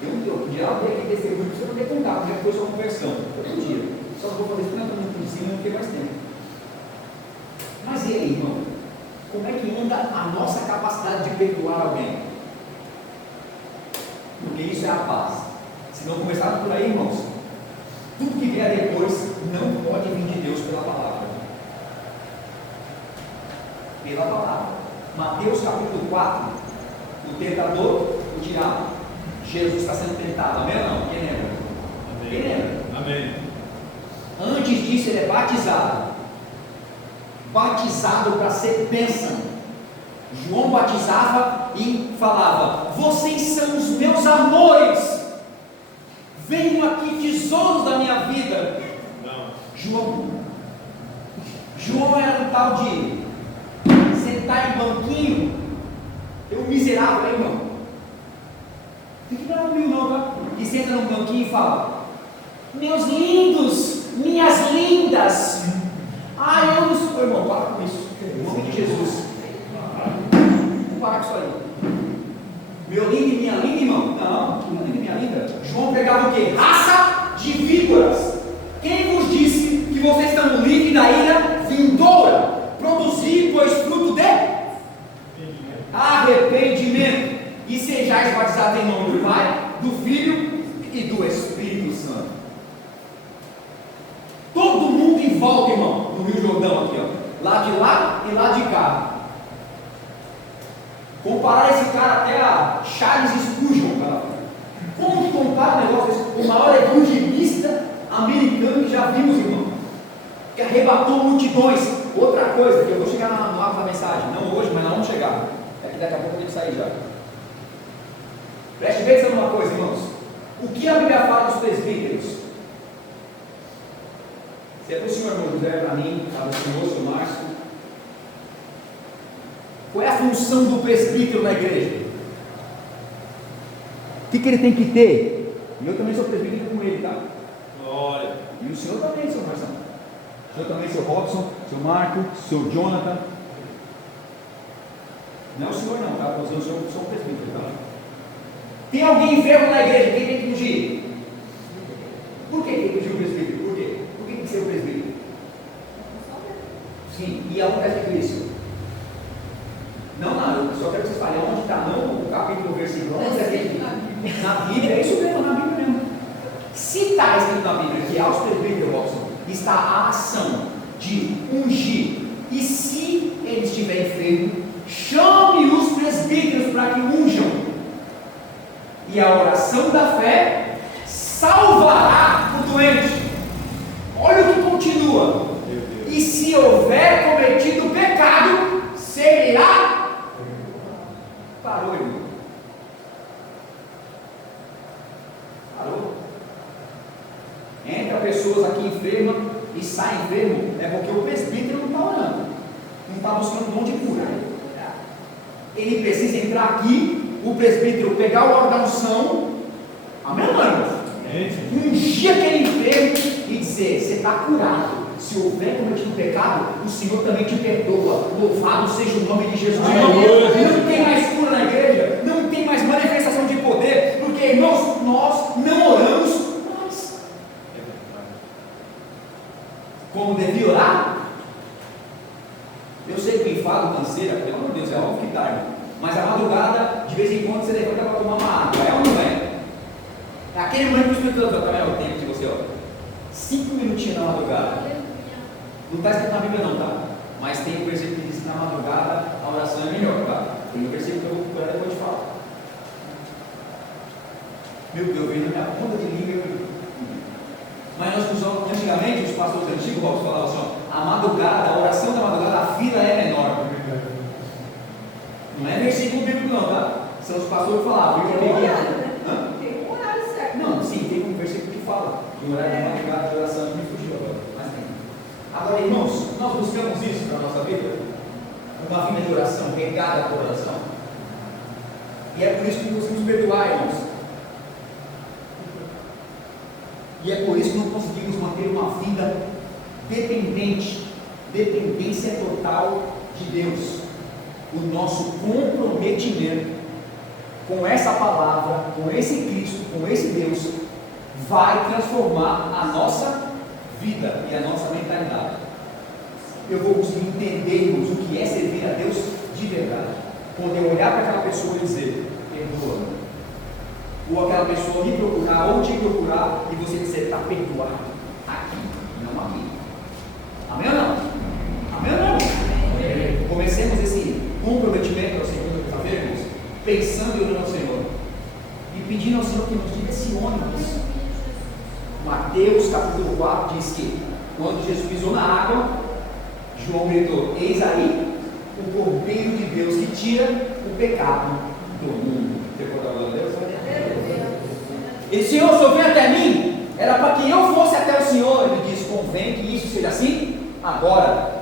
Eu podia abrir aqui testemunho para você poder contar, como é que foi sua conversão. Todo dia. Só vou fazer isso porque eu por cima, não tem mais tempo. Mas e aí, irmão? Como é que anda a nossa capacidade de perdoar alguém? Porque isso é a paz. Se não começar por aí, irmãos, tudo que vier depois não pode vir de Deus pela palavra. Pela palavra. Mateus capítulo 4, o tentador, o diabo. Jesus está sendo tentado, amém ou não? Quem lembra? Amém. Quem lembra? Amém. Antes disso ele é batizado. Batizado para ser bênção. João batizava e falava: vocês são os meus amores. Venham aqui, tesouros da minha vida. Não. João era um tal de sentar em banquinho. Eu miserável, hein, irmão? Fique bravo comigo não, tá? Que senta num banquinho e fala: meus lindos, minhas lindas. Eu não sou, irmão, para com isso. Em nome de Jesus. Vou parar com isso aí. Meu lindo e minha linda, irmão? Não, que meu lindo e minha linda. João pregava o quê? Raça de víboras. Quem vos disse que vocês estão livres da ira vindoura? Produzir, pois, fruto de arrependimento. E sejais batizados em nome do Pai, do Filho e do Espírito Santo. Todo mundo em volta, irmão, no Rio Jordão aqui, ó. Lá de lá e lá de cá. Comparar esse cara até a Charles Spurgeon, cara. Como que compara um negócio desse? O maior evangelista americano que já vimos, irmão. Que arrebatou multidões. Outra coisa, que eu vou chegar no arco da mensagem. Não hoje, mas nós vamos chegar. É que daqui a pouco eu tenho que sair já. Preste atenção numa coisa, irmãos. O que a Bíblia fala dos presbíteros? Se é para o senhor, irmão José, para mim, para o senhor, seu Márcio. Qual é a função do presbítero na igreja? O que ele tem que ter? E eu também sou presbítero com ele, tá? Glória. E o senhor também, seu Marcelo. O senhor também, seu Robson, seu Marco, seu Jonathan. Não é o senhor não, tá? Eu sou um presbítero, tá? Tem alguém enfermo na igreja, quem tem que fugir? Por que tem que fugir o presbítero? Por quê? Por que tem que ser o presbítero? Sim, e aonde está escrito isso? Não, eu só quero que vocês falem onde está, não o capítulo, o versículo, onde é que na Bíblia, é isso mesmo, na Bíblia mesmo. Se está escrito na Bíblia que aos presbíteros, Robson, está a ação de ungir, e se ele estiver enfermo, chame os presbíteros para que unjam, e a oração da fé salvará o doente. Olha o que continua. E se houver cometido pecado, será. Parou, irmão. Parou. Entra pessoas aqui enfermas e sai enfermo, é porque o presbítero não está orando, não está buscando dom de cura. Ele precisa entrar aqui, o presbítero pegar o óleo da unção, amém, irmãos? Ungir aquele enfermo e dizer: você está curado. Se houver cometido pecado, o Senhor também te perdoa. Louvado seja o nome de Jesus. Não tem mais cura na igreja, não tem mais manifestação de poder, porque, irmãos, nós não oramos mais como devia orar. Eu sei que quem fala canseira, pelo amor de Deus, é óbvio que tarde, mas a madrugada, de vez em quando, você levanta para tomar uma água, é ou não é? É aquele momento que o Espírito Santo também é o tempo de você, ó, 5 minutinhos na madrugada. Não está escrito na Bíblia não, tá? Mas tem um versículo que diz que na madrugada a oração é melhor, tá? Tem um versículo que eu vou procurar e depois te falar. Meu Deus, veio na minha ponta de língua. Mas nós usamos, antigamente, os pastores antigos falavam assim, ó, a madrugada, a oração da madrugada, a fila é menor. Não é versículo bíblico não, tá? São os pastores que falavam. Tem um horário, né? Tem um horário certo. Não, sim, tem um versículo que fala de um horário de madrugada de oração, me fugiu agora, mas tem. Agora, irmãos, nós buscamos isso na nossa vida, uma vida de oração, regada por oração, e é por isso que nós conseguimos perdoar, irmãos, e é por isso que não conseguimos manter uma vida dependência total de Deus. O nosso comprometimento com essa palavra, com esse Cristo, com esse Deus, vai transformar a nossa vida e a nossa mentalidade. Eu vou conseguir entendermos o que é servir a Deus de verdade. Quando eu olhar para aquela pessoa e dizer: perdoa-me, ou aquela pessoa me procurar ou te procurar e você dizer: está perdoado, aqui, não aqui. Amém ou não? Amém ou não? Comecemos esse comprometimento ao Senhor, pensando em orar ao Senhor e pedindo ao Senhor que nos direcione. Mateus capítulo 4 diz que quando Jesus pisou na água, João gritou: eis aí o Cordeiro de Deus que tira o pecado do mundo. Você pode dar glória a Deus? E Senhor, o Senhor vem até mim, era para que eu fosse até o Senhor. Ele diz: convém que isso seja assim agora.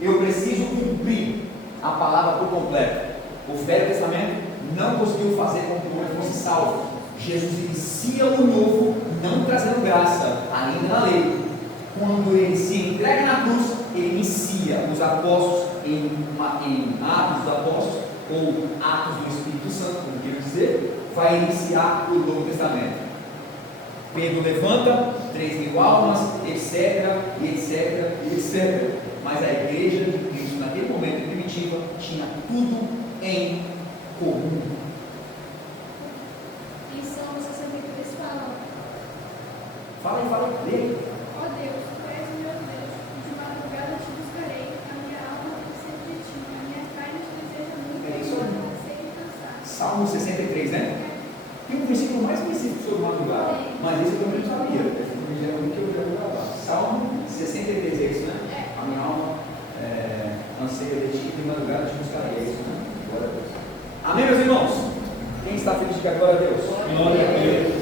Eu preciso cumprir a palavra por completo. O Velho Testamento não conseguiu fazer com que o homem fosse salvo. Jesus inicia o novo, não trazendo graça, ainda na lei. Quando ele se entrega na cruz, ele inicia os apóstolos em Atos dos Apóstolos, ou Atos do Espírito Santo, como quero dizer, vai iniciar o Novo Testamento. Pedro levanta 3.000 almas, etc, etc, etc. Mas a igreja de Cristo, naquele momento primitiva, tinha tudo em comum. Em Salmo 63 fala: Fala aí. ó Deus, tu és o meu Deus, de madrugada te buscarei, a minha alma sempre de ti, a minha carne te deseja muito, É isso aí. sem cansar. Salmo 63, né? Tem um versículo mais específico sobre madrugada, mas esse eu também não sabia. Geralmente eu já vou gravar. Salmo 63, é isso, né? A minha alma anseia de ti, de madrugada te buscarei, é isso, né? Glória a Deus. Amém, meus irmãos? Quem está feliz de que glória a Deus? Glória a Deus.